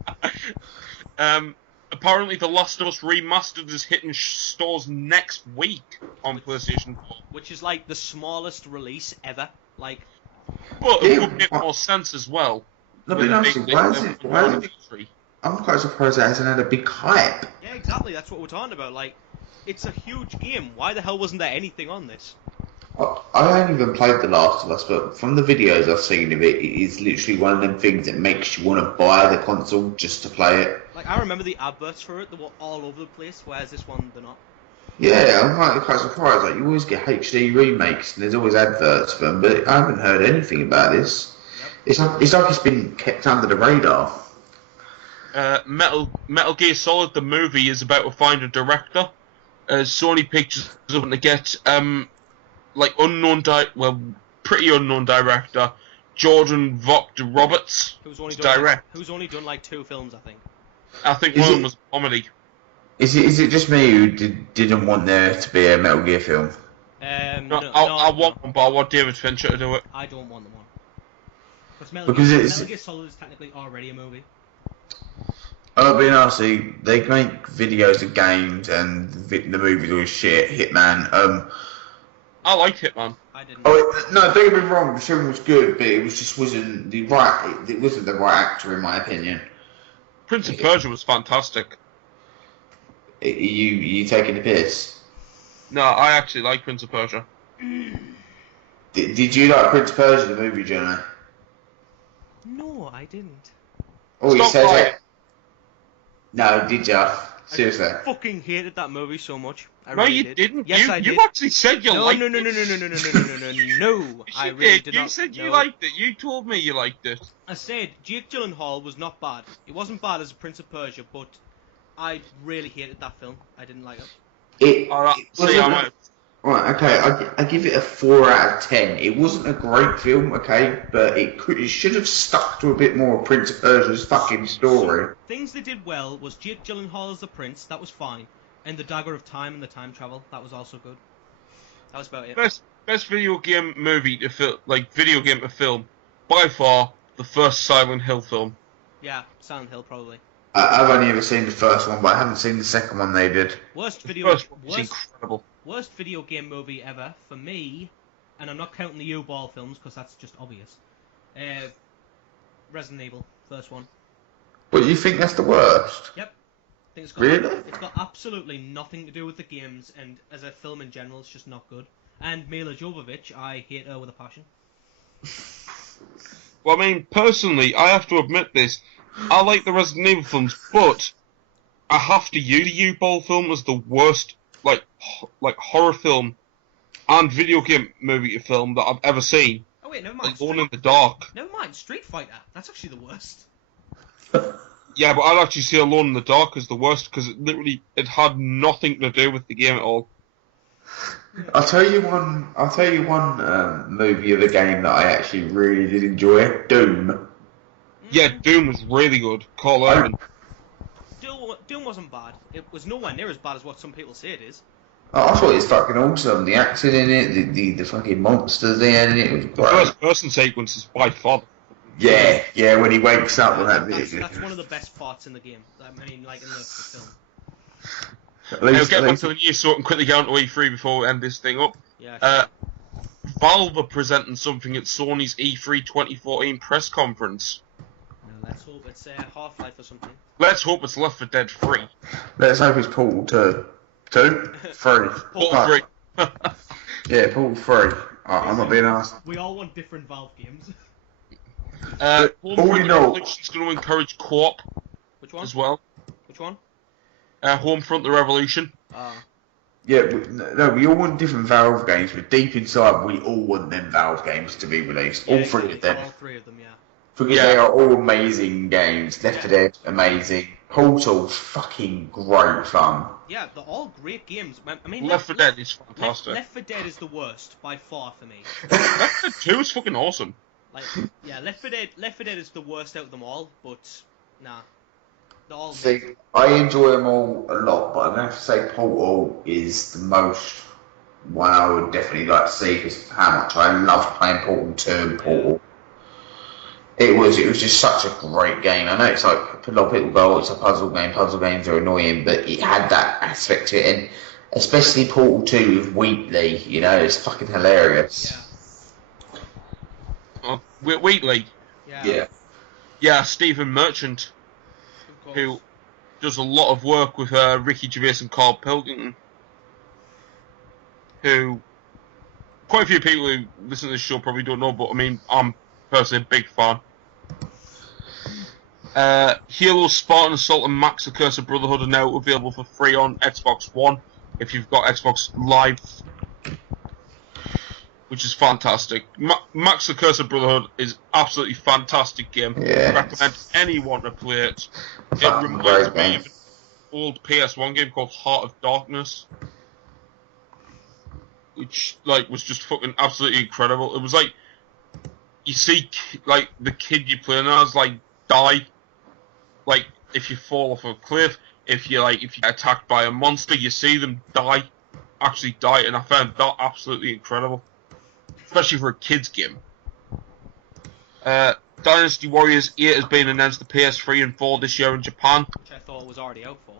God. Apparently, The Last of Us Remastered is hitting stores next week on PlayStation 4. Which is like the smallest release ever. Like, But it would make more sense as well. No, with but a big honestly, why is it? anniversary. I'm quite surprised it hasn't had a big hype. yeah, exactly. That's what we're talking about. Like, it's a huge game. Why the hell wasn't there anything on this? I haven't even played The Last of Us, but from the videos I've seen of it, it is literally one of them things that makes you want to buy the console just to play it. Like, I remember the adverts for it. They were all over the place. Whereas this one, they're not. Yeah, I'm quite surprised. Like, you always get HD remakes, and there's always adverts for them, but I haven't heard anything about this. Yep. It's like it's been kept under the radar. Metal Gear Solid, the movie, is about to find a director. Sony Pictures is looking to get pretty unknown director Jordan Vogt Roberts Who's only to done direct. who's only done like 2 films, I think. I think Is one of it- them was a comedy. Is it just me who didn't want there to be a Metal Gear film? No, I want one, but I want David Fincher to do it. I don't want them on. Because Metal Gear Solid is technically already a movie. I'll be honest, they make videos of games and the movies always shit. Hitman. I like Hitman. I didn't. Oh no, don't get me wrong. The film was good, but it wasn't the right. It wasn't the right actor, in my opinion. Prince of Persia was fantastic. You taking the piss? No, I actually like Prince of Persia. Did you like Prince of Persia, the movie, Jonah? No, I didn't. Oh, you Stop said lying. it. No, did ya? Seriously. I fucking hated that movie so much. I No, really you did. didn't. Yes, I you did. actually said you No, liked no, it. no, no, no, no, no, no, no, no, no, no, no. I You really did. did You not. said you no. liked it. You told me you liked it. I said Jake Gyllenhaal was not bad. It wasn't bad as a Prince of Persia, but I really hated that film. I didn't like it. Alright, see, wasn't I a- might. Right, okay, I give it a 4 out of 10. It wasn't a great film, okay, but it should have stuck to a bit more of Prince of Persia's fucking story. Things they did well was Jake Gyllenhaal as the prince. That was fine. And the Dagger of Time and the time travel. That was also good. That was about it. Best video game movie to video game to film, by far the first Silent Hill film. Yeah, Silent Hill probably. I've only ever seen the first one, but I haven't seen the second one they did. Worst The video first one was worst, incredible. worst video game movie ever for me, and I'm not counting the U-Ball films because that's just obvious. Resident Evil, first one. But you think that's the worst? Yep. I think it's got, Really? It's got absolutely nothing to do with the games, and as a film in general, it's just not good. And Mila Jovovich, I hate her with a passion. Well, I mean, personally, I have to admit this. I like the Resident Evil films, but I have to use the U-Ball film as the worst, like horror film and video game movie film that I've ever seen. Oh wait, never mind. Alone in the Dark. Never mind, Street Fighter. That's actually the worst. Yeah, but I'd actually see Alone in the Dark as the worst because it had nothing to do with the game at all. I'll tell you one movie of a game that I actually really did enjoy. Doom. Yeah, Doom was really good. Carl Urban. Doom wasn't bad. It was nowhere near as bad as what some people say it is. I thought it was fucking awesome. The action in it, the fucking monsters in it was The great. first person sequence is by far. Yeah, when he wakes up with that bit. That's one of the best parts in the game. I mean, like in the film. I'll get back to the news so I can quickly get on to E3 before we end this thing up. Yeah. Sure. Valve are presenting something at Sony's E3 2014 press conference. Let's hope it's Half-Life or something. Let's hope it's Left 4 Dead 3. Let's hope it's Portal 2. 2? 3. Portal 3. Yeah, Portal 3. I'm not being asked. We all want different Valve games. Homefront Revolution's going to encourage co-op. Which one? As well. Which one? Homefront the Revolution. Yeah, we all want different Valve games, but deep inside, we all want them Valve games to be released. Yeah, all three of them. All three of them, yeah. Because they are all amazing games. Left 4 Dead, amazing. Portal, fucking great fun. Yeah, they're all great games. I mean, Left 4 Dead is fantastic. Left 4 Dead is the worst, by far, for me. Left 4 Dead 2 is fucking awesome. Like, yeah, Left 4 Dead is the worst out of them all, but, nah. They're all See, I enjoy them all a lot, but I'm going to have to say Portal is the most one I would definitely like to see, because how much I loved playing Portal 2 and Portal. It was just such a great game. I know it's like a lot of people go, oh, it's a puzzle game. Puzzle games are annoying, but it had that aspect to it, and especially Portal 2 with Wheatley. You know, it's fucking hilarious. Yeah. Wheatley. Yeah. Yeah, Stephen Merchant, who does a lot of work with Ricky Gervais and Carl Pilkington, who quite a few people who listen to this show probably don't know, but I mean, I'm personally a big fan. Halo, Spartan Assault, and Max the Curse of Brotherhood are now available for free on Xbox One if you've got Xbox Live, which is fantastic. Max the Curse of Brotherhood is absolutely fantastic game. Yeah. I recommend anyone to play it. It Fucking reminds great me game. of an old PS1 game called Heart of Darkness, which was just fucking absolutely incredible. It was like you see like the kid you playing as die, like if you fall off a cliff, if you get attacked by a monster, you see them actually die, and I found that absolutely incredible, especially for a kid's game. Dynasty Warriors 8 has been announced to PS3 and 4 this year in Japan. Which I thought was already out for.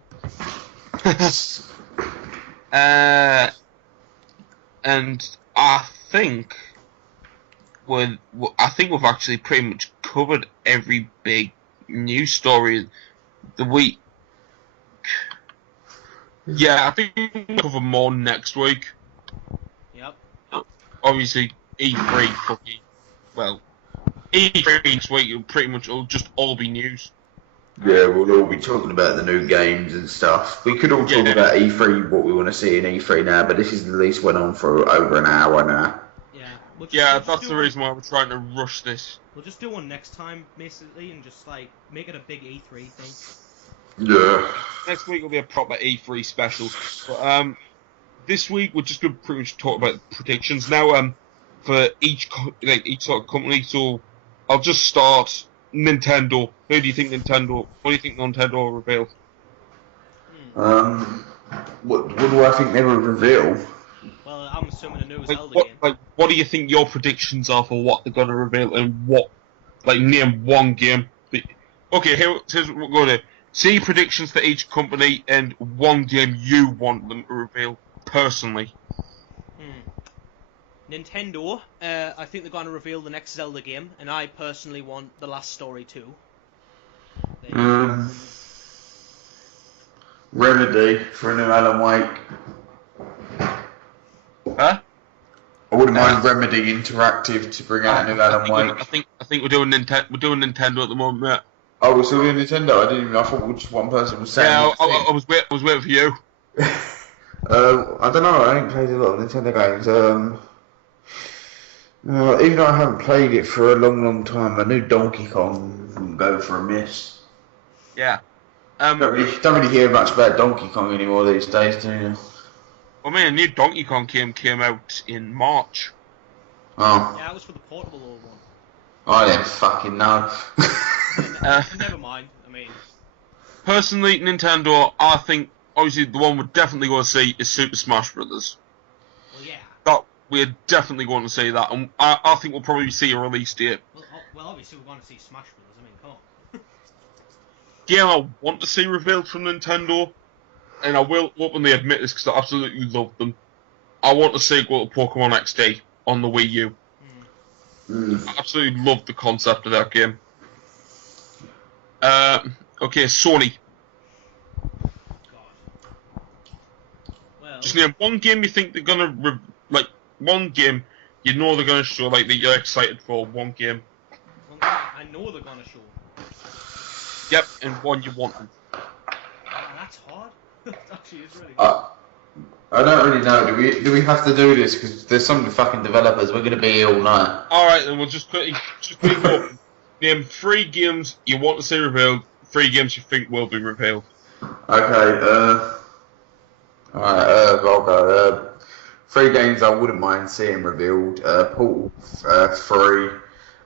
And I think we've actually pretty much covered every big news story the week. Yeah, I think we'll cover more next week. Yep. Obviously, E3 E3 next week it'll just all be news. Yeah, we'll all be talking about the new games and stuff. We could all talk about E3, what we want to see in E3 now, but this has at least went on for over an hour now. Yeah. That's the reason why we're trying to rush this. We'll just do one next time, basically, and just make it a big E3 thing. Yeah. Next week will be a proper E3 special. But this week we're just going to pretty much talk about predictions now. For each sort of company. So I'll just start. Nintendo. What do you think Nintendo will reveal? What do I think they will reveal? Well, I'm assuming a new Zelda game. What do you think your predictions are for what they're going to reveal, and what, name one game? Okay, here's what we're going to do. See predictions for each company and one game you want them to reveal personally. Nintendo, I think they're going to reveal the next Zelda game, and I personally want The Last Story 2. Remedy for a new Alan Wake. Huh? I wouldn't mind Remedy Interactive to bring out a new Alan Wake. I think we're doing Nintendo at the moment, mate. Oh, we're still doing Nintendo. I thought just one person was saying. Yeah, I was waiting for you. I don't know. I ain't played a lot of Nintendo games. Even though I haven't played it for a long time, I knew Donkey Kong wouldn't go for a miss. Yeah. Don't really hear much about Donkey Kong anymore these days, do you? I mean, a new Donkey Kong game came out in March. Oh. Yeah, it was for the portable one. I didn't fucking know. Never mind. I mean, personally, Nintendo, I think obviously the one we're definitely going to see is Super Smash Brothers. Well, yeah. That we're definitely going to see that, and I think we'll probably see a release date. Well, obviously we're going to see Smash Brothers. I mean, come on. Game I want to see revealed from Nintendo, and I will openly admit this because I absolutely love them. I want a sequel to Pokemon XD on the Wii U. I absolutely love the concept of that game. Okay, Sony. God. Well, Just name one game you think they're gonna one game you know they're gonna show that you're excited for. One game. I know they're gonna show. Yep, and one you want them. That's hard. That actually is really hard. I don't really know. Do we have to do this? Because there's some fucking developers. We're gonna be here all night. All right, then we'll just quickly go. Name 3 games you want to see revealed. 3 games you think will be revealed. Okay. Alright. I'll go. 3 games I wouldn't mind seeing revealed. Portal 3,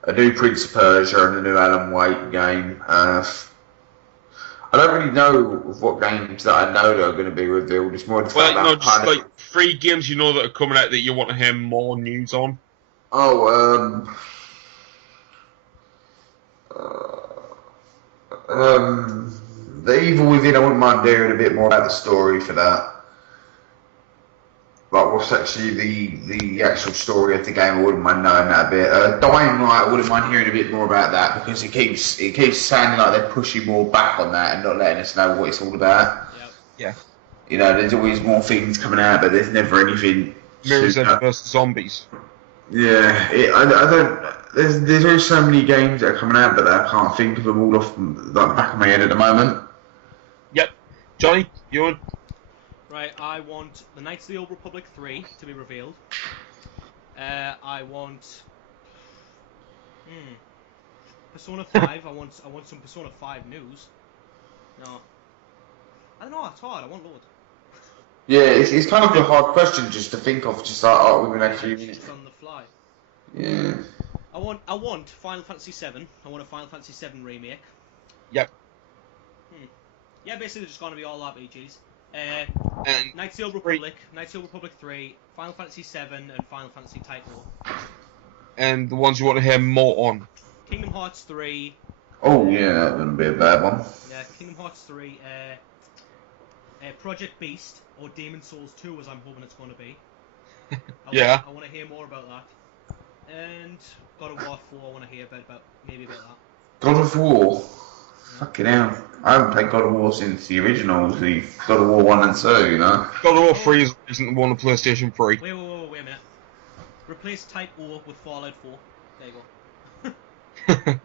a new Prince of Persia, and a new Alan Wake game. I don't really know what games that I know that are going to be revealed. It's more the fact that just like 3 games you know that are coming out that you want to hear more news on. The Evil Within, I wouldn't mind hearing a bit more about the story for that. Like, what's actually the actual story of the game, I wouldn't mind knowing that a bit. Dying Light, I wouldn't mind hearing a bit more about that, because it keeps sounding like they're pushing more back on that and not letting us know what it's all about. Yep. Yeah. You know, there's always more things coming out, but there's never anything... Mirror's Edge vs. Zombies. Yeah, I don't... There's always so many games that are coming out, but I can't think of them all off the back of my head at the moment. Yep. Johnny, you want... Right, I want the Knights of the Old Republic 3 to be revealed. I want... Persona 5, I want some Persona 5 news. No. I don't know, it's hard, I want loads. Yeah, it's kind of a hard question just to think of, just like, we've been actually... Just on the fly. Yeah. I want Final Fantasy 7. I want a Final Fantasy 7 remake. Yep. Yeah, basically they're just going to be all RPGs. And Knights of the Old Republic, Knights of the Old Republic 3, Final Fantasy 7, and Final Fantasy Type 4. And the ones you want to hear more on. Kingdom Hearts 3. Oh yeah, that wouldn't be a bad one. Yeah, Kingdom Hearts 3. Project Beast, or Demon Souls 2, as I'm hoping it's going to be. I want to hear more about that. And God of War 4, I want to hear maybe about that. God of War? Fucking hell. I haven't played God of War since the originals, the God of War 1 and 2, you know? God of War 3 isn't the one on PlayStation 3. Wait a minute. Replace Type O with Fallout 4. There you go.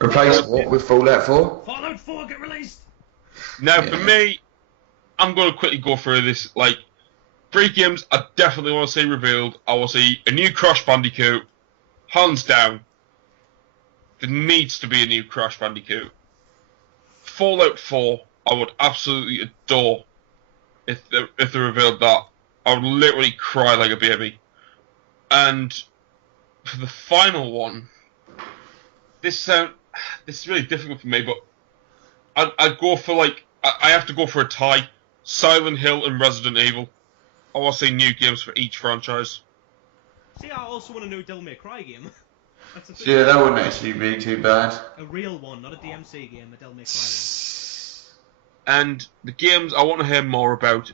Replace what with Fallout 4? Fallout 4, get released! Now, for me, I'm going to quickly go through this. 3 games I definitely want to see revealed. I will see a new Crash Bandicoot. Hands down. There needs to be a new Crash Bandicoot. Fallout 4, I would absolutely adore if they revealed that. I would literally cry like a baby. And for the final one, this is really difficult for me, but I'd go for I have to go for a tie. Silent Hill and Resident Evil. I want to see new games for each franchise. See, I also want a new Devil May Cry game. Yeah, that wouldn't actually be too bad. A real one, not a DMC game, a Devil May Cry one. And the games I want to hear more about,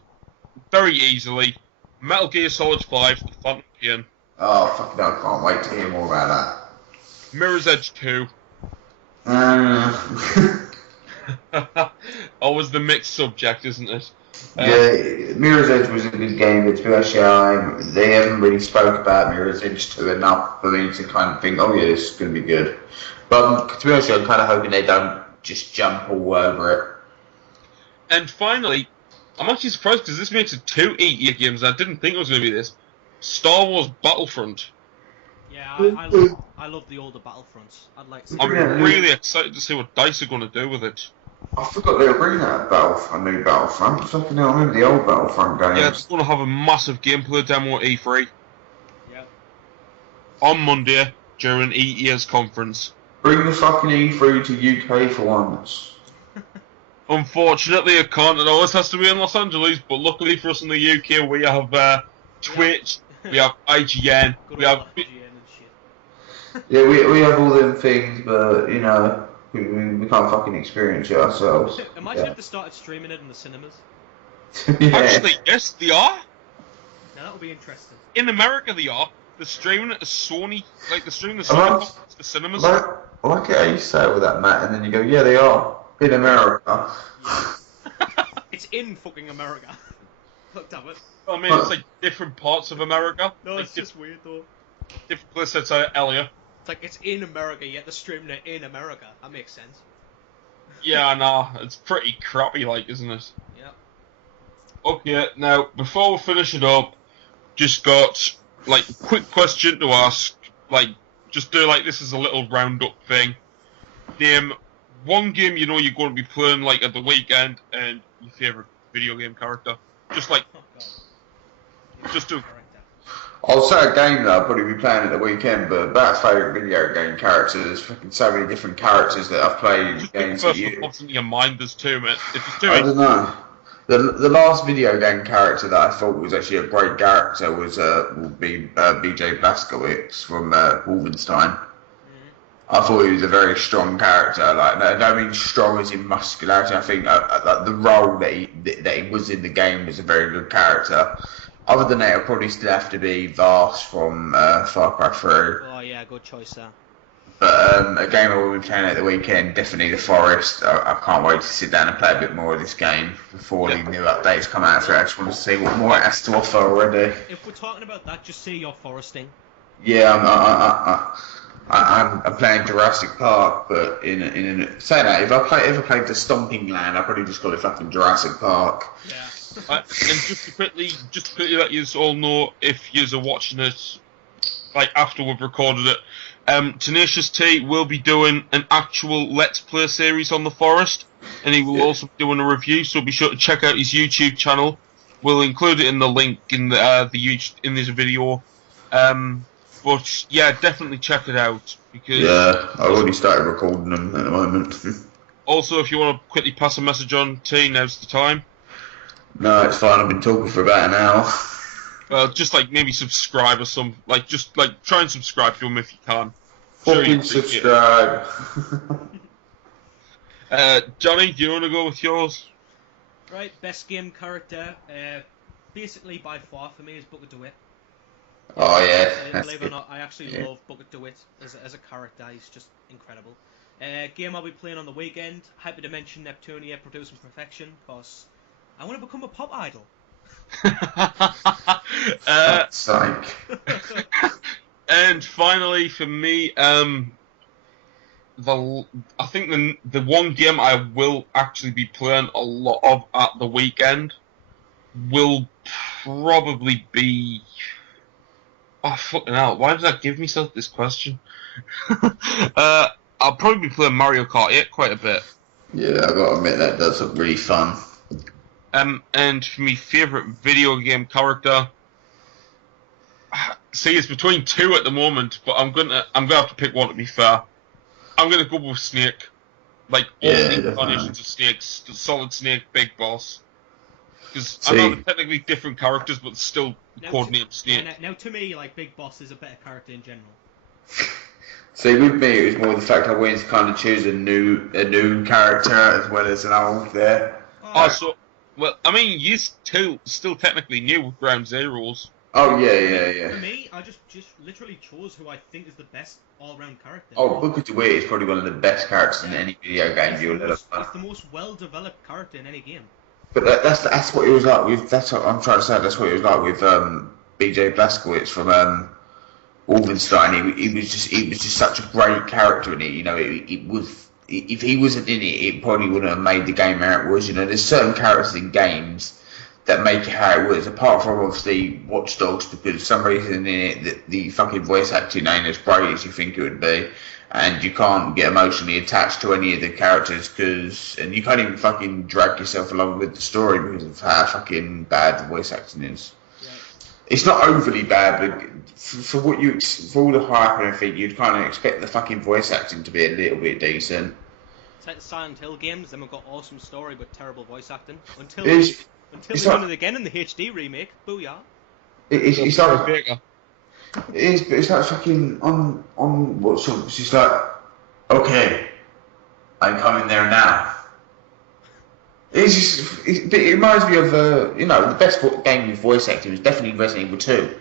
very easily, Metal Gear Solid 5, The Phantom Pain. Oh, fucking hell, I can't wait to hear more about Mirror's Edge 2. that. Always the mixed subject, isn't it? Yeah, Mirror's Edge was a good game, but to be honest, they haven't really spoke about Mirror's Edge 2 enough for me to kind of think, oh yeah, this is going to be good. But to be honest, I'm kind of hoping they don't just jump all over it. And finally, I'm actually surprised because this makes it 2 8-year games. I didn't think it was going to be this. Star Wars Battlefront. Yeah, I love the older Battlefronts. I'd like to see I'm really excited to see what DICE are going to do with it. I forgot they were bringing out a new Battlefront. Fucking hell, I remember the old Battlefront games. Yeah, it's going to have a massive gameplay demo at E3. Yep. On Monday during EA's conference. Bring the fucking E3 to UK for once. Unfortunately, it can't. It always has to be in Los Angeles, but luckily for us in the UK, we have Twitch, we have IGN, we have... IGN and shit. Yeah, we have all them things, but, you know, we can't fucking experience it ourselves. Imagine if they started streaming it in the cinemas. Yeah. Actually, yes, they are. Now that would be interesting. In America, they are. They're streaming it to Sony, like they're streaming the Sony to the cinemas. I like it how you say it with that, Matt, and then you go, yeah, they are. In America. Yeah. It's in fucking America. Fuck damn it. I mean, it's like different parts of America. No, like it's just weird though. different places outside Elliot. It's like it's in America, yet they're streaming it in America. That makes sense. Yeah, nah, it's pretty crappy, like, isn't it? Yeah. Okay, now, before we finish it up, just got, like, a quick question to ask. Like, just do, like, this is a little roundup thing. Name one game you know you're going to be playing, like, at the weekend, and your favourite video game character. Just, like, Oh god. just do... Character. I'll say a game that I'll probably be playing at the weekend, but about favourite video game characters, there's fucking so many different characters that I've played in Just games the that first one you... pops into your mind, there's two, mate. If there's two, I don't know. The last video game character that I thought was actually a great character was would be BJ Blazkowicz from Wolfenstein. I thought he was a very strong character. Like, I don't mean strong as in muscularity. I think like the role that he was in the game was a very good character. Other than that, it'll probably still have to be Vast from Far Cry 3. Oh yeah, good choice there. But a game I will be playing at the weekend, definitely The Forest. I can't wait to sit down and play a bit more of this game before the new updates come out. So I just want to see what more it has to offer already. If we're talking about that, just say you're foresting. Yeah, I'm playing Jurassic Park, but saying that, if I ever played the Stomping Land, I'd probably just call it fucking Jurassic Park. Yeah. and just to quickly let you all know, if you are watching it, like after we've recorded it, Tenacious T will be doing an actual Let's Play series on The Forest, and he will also be doing a review. So be sure to check out his YouTube channel. We'll include it in the link in in this video. But yeah, definitely check it out because I've already started recording them at the moment. Also, if you want to quickly pass a message on, T, now's the time. No, it's fine. I've been talking for about an hour. Well, just like maybe subscribe or some, like just like try and subscribe to him if you can. Sure, Subscribe. Johnny, do you want to go with yours? Right, best game character, basically by far for me is Booker DeWitt. Oh yeah. Believe it or not, I actually love Booker DeWitt as a character. He's just incredible. Game I'll be playing on the weekend, Hyperdimension Neptunia Producing Perfection, because I want to become a pop idol. Psych. And finally, for me, I think the one game I will actually be playing a lot of at the weekend will probably be. Oh fucking hell! Why did I give myself this question? I'll probably be playing Mario Kart 8 quite a bit. Yeah, I gotta admit that does look really fun. And for my favourite video game character, see, it's between two at the moment, but I'm gonna have to pick one to be fair. I'm gonna go with Snake, like all the incarnations of Snake, Solid Snake, Big Boss. Because I know they're technically different characters, but still coordinated Snake. Now, to me, like Big Boss is a better character in general. See, with me, it was more the fact I wanted to kind of choose a new character as well as an old there. Also, well, I mean, you still technically new with Ground Zeroes. Oh yeah. For me, I just literally chose who I think is the best all-round character. Oh, Booker DeWitt is probably one of the best characters in any video game you'll ever play. It's the most well-developed character in any game. But that's what it was like with. That's what I'm trying to say. That's what it was like with B.J. Blazkowicz from Wolfenstein. He was just such a great character in it. You know, it was. If he wasn't in it, it probably wouldn't have made the game how it was. You know, there's certain characters in games that make it how it was. Apart from obviously Watch Dogs, because for some reason in it the fucking voice acting ain't as great as you think it would be, and you can't get emotionally attached to any of the characters and you can't even fucking drag yourself along with the story because of how fucking bad the voice acting is. Yeah. It's not overly bad, but for all the hype and everything, you'd kind of expect the fucking voice acting to be a little bit decent. It's like the Silent Hill games. Them have got awesome story but terrible voice acting until It's they've done it again in the HD remake. Booyah! It's like it is, but it's like fucking on what sort? It's just like, okay, I'm coming there now. It's just it reminds me of the best game with voice acting was definitely Resident Evil 2.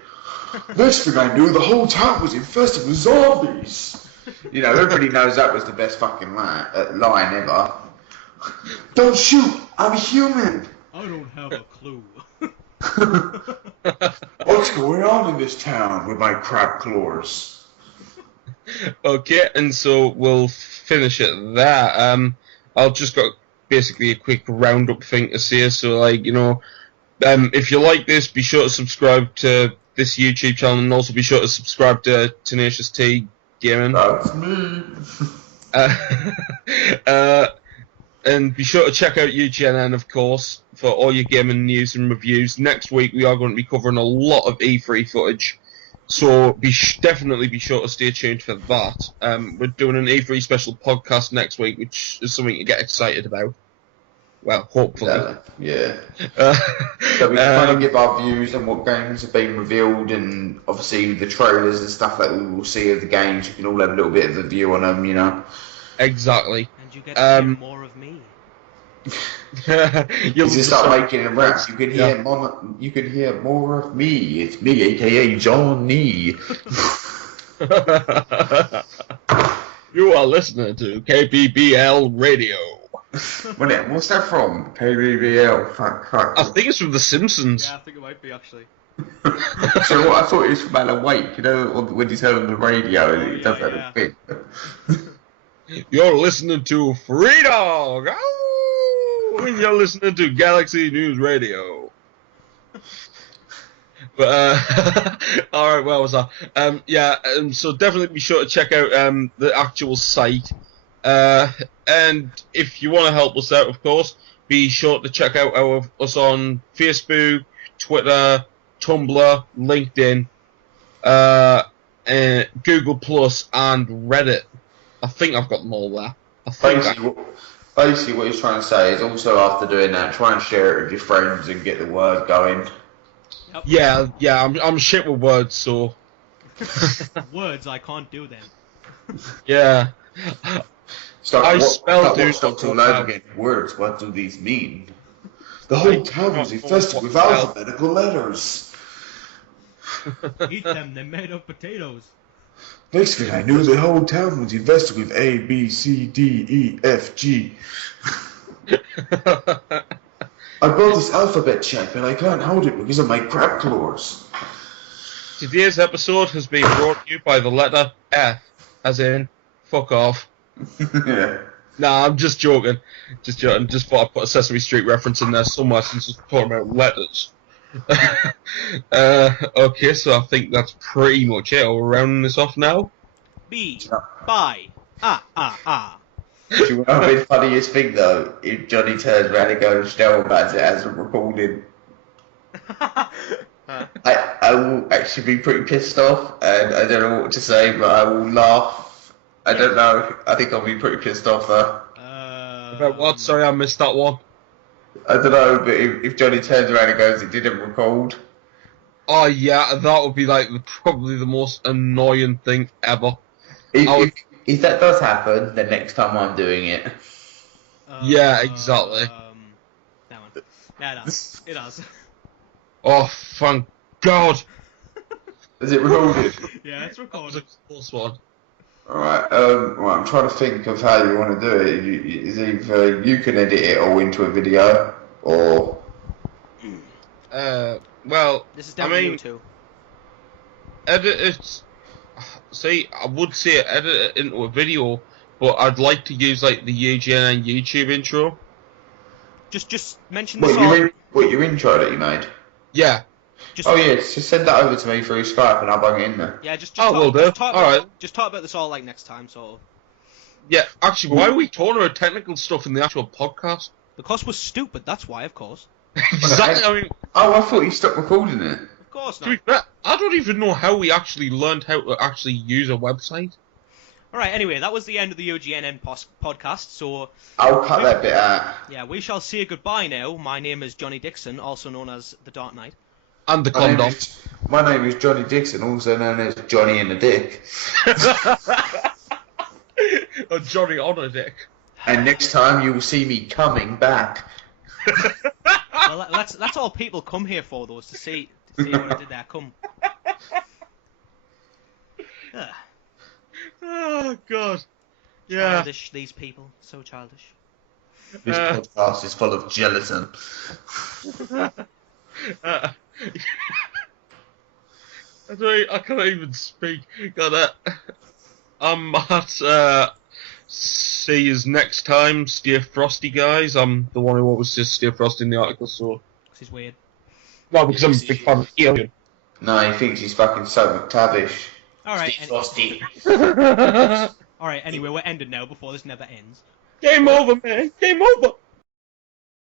Next thing I knew, the whole town was infested with zombies. You know, everybody knows that was the best fucking line ever. Don't shoot! I'm human. I don't have a clue. What's going on in this town with my crab claws? Okay, and so we'll finish at that. I'll just got basically a quick roundup thing to say. So, like, you know, if you like this, be sure to subscribe to this YouTube channel, and also be sure to subscribe to Tenacious T Gaming. That's me. And be sure to check out UGNN, of course, for all your gaming news and reviews. Next week, we are going to be covering a lot of E3 footage, so definitely be sure to stay tuned for that. We're doing an E3 special podcast next week, which is something to get excited about. Well, hopefully. Yeah. So we can kind of give our views on what games have been revealed, and obviously the trailers and stuff that we will see of the games. You can all have a little bit of a view on them, you know. Exactly. And you get to hear more of me. You'll just start making a rap. You can hear you can hear more of me. It's me, aka Johnny. You are listening to KBBL Radio. What's that from? KBBL. Fuck. I think it's from The Simpsons. Yeah, I think it might be actually. So what I thought it was from Alan Wake. You know, when he's heard on the radio, and it does that bit. You're listening to Free Dog. And you're listening to Galaxy News Radio. But all right, where was I? So definitely be sure to check out the actual site. And if you want to help us out, of course, be sure to check out us on Facebook, Twitter, Tumblr, LinkedIn, Google Plus, and Reddit. I think I've got them all there. Basically, what he's trying to say is also after doing that, try and share it with your friends and get the word going. Yep. Yeah, I'm shit with words, so. Words, I can't do them. Yeah. I spelled Watch Dogs all over again. Words, what do these mean? The whole town was infested with alphabetical letters. Eat them, they're made of potatoes. Next thing I knew, the whole town was invested with A, B, C, D, E, F, G. I bought this alphabet check, and I can't hold it because of my crab claws. Today's episode has been brought to you by the letter F, as in, fuck off. Yeah. Nah, I'm just joking. Just thought I'd put a Sesame Street reference in there somewhere since it's talking about letters. Okay, so I think that's pretty much it. We're rounding this off now. B. Bye. Ah. Do you know the funniest thing though? If Johnny turns around and goes, Stelman's it hasn't recorded. I will actually be pretty pissed off, and I don't know what to say, but I will laugh. I don't know. I think I'll be pretty pissed off though. About what? Sorry, I missed that one. I don't know, but if Johnny turns around and goes, it didn't record. Oh yeah, that would be like probably the most annoying thing ever. If that does happen, then next time I'm doing it. Yeah, exactly. That one. Yeah, it does. Oh, thank God. Is it recorded? Yeah, it's recorded. That was a close one. Alright, I'm trying to think of how you want to do it. It's either you can edit it all into a video, Or Well, This is down to you two. edit it. See, I would say edit it into a video, but I'd like to use like the UGN YouTube intro. Just mention the song. what your intro that you made? Yeah. Just, Oh yeah, just send that over to me through Skype and I'll bung it in there. Yeah, just Oh, talk, will do. just talk All about, right. just talk about this all like next time, sort of. Yeah, actually, why are we talking about technical stuff in the actual podcast? Because we're stupid, that's why, of course. Exactly. I mean, Oh, I thought you stopped recording it. Of course to not. be fair, I don't even know how we actually learned how to actually use a website. Alright, anyway, that was the end of the UGNN podcast, so... I'll cut that bit out. Yeah, we shall say goodbye now. My name is Johnny Dixon, also known as the Dark Knight. And the My name condom. My name is Johnny Dixon, also known as Johnny in the Dick. Or Johnny on a dick. And next time you will see me coming back. Well, that's all people come here for, though, is to see what I did there. Come. Ugh, Oh, God. Yeah. childish, these people. So childish. This podcast is full of gelatin. I can't even speak. God, Matt. See you next time. Stay frosty, guys. I'm the one who always says stay frosty in the article, so. This is weird. No, because I'm a big fan of Alien. No, he thinks he's fucking so McTavish. Alright, Frosty. alright, anyway, we're ended now before this never ends. Game over, man. Game over.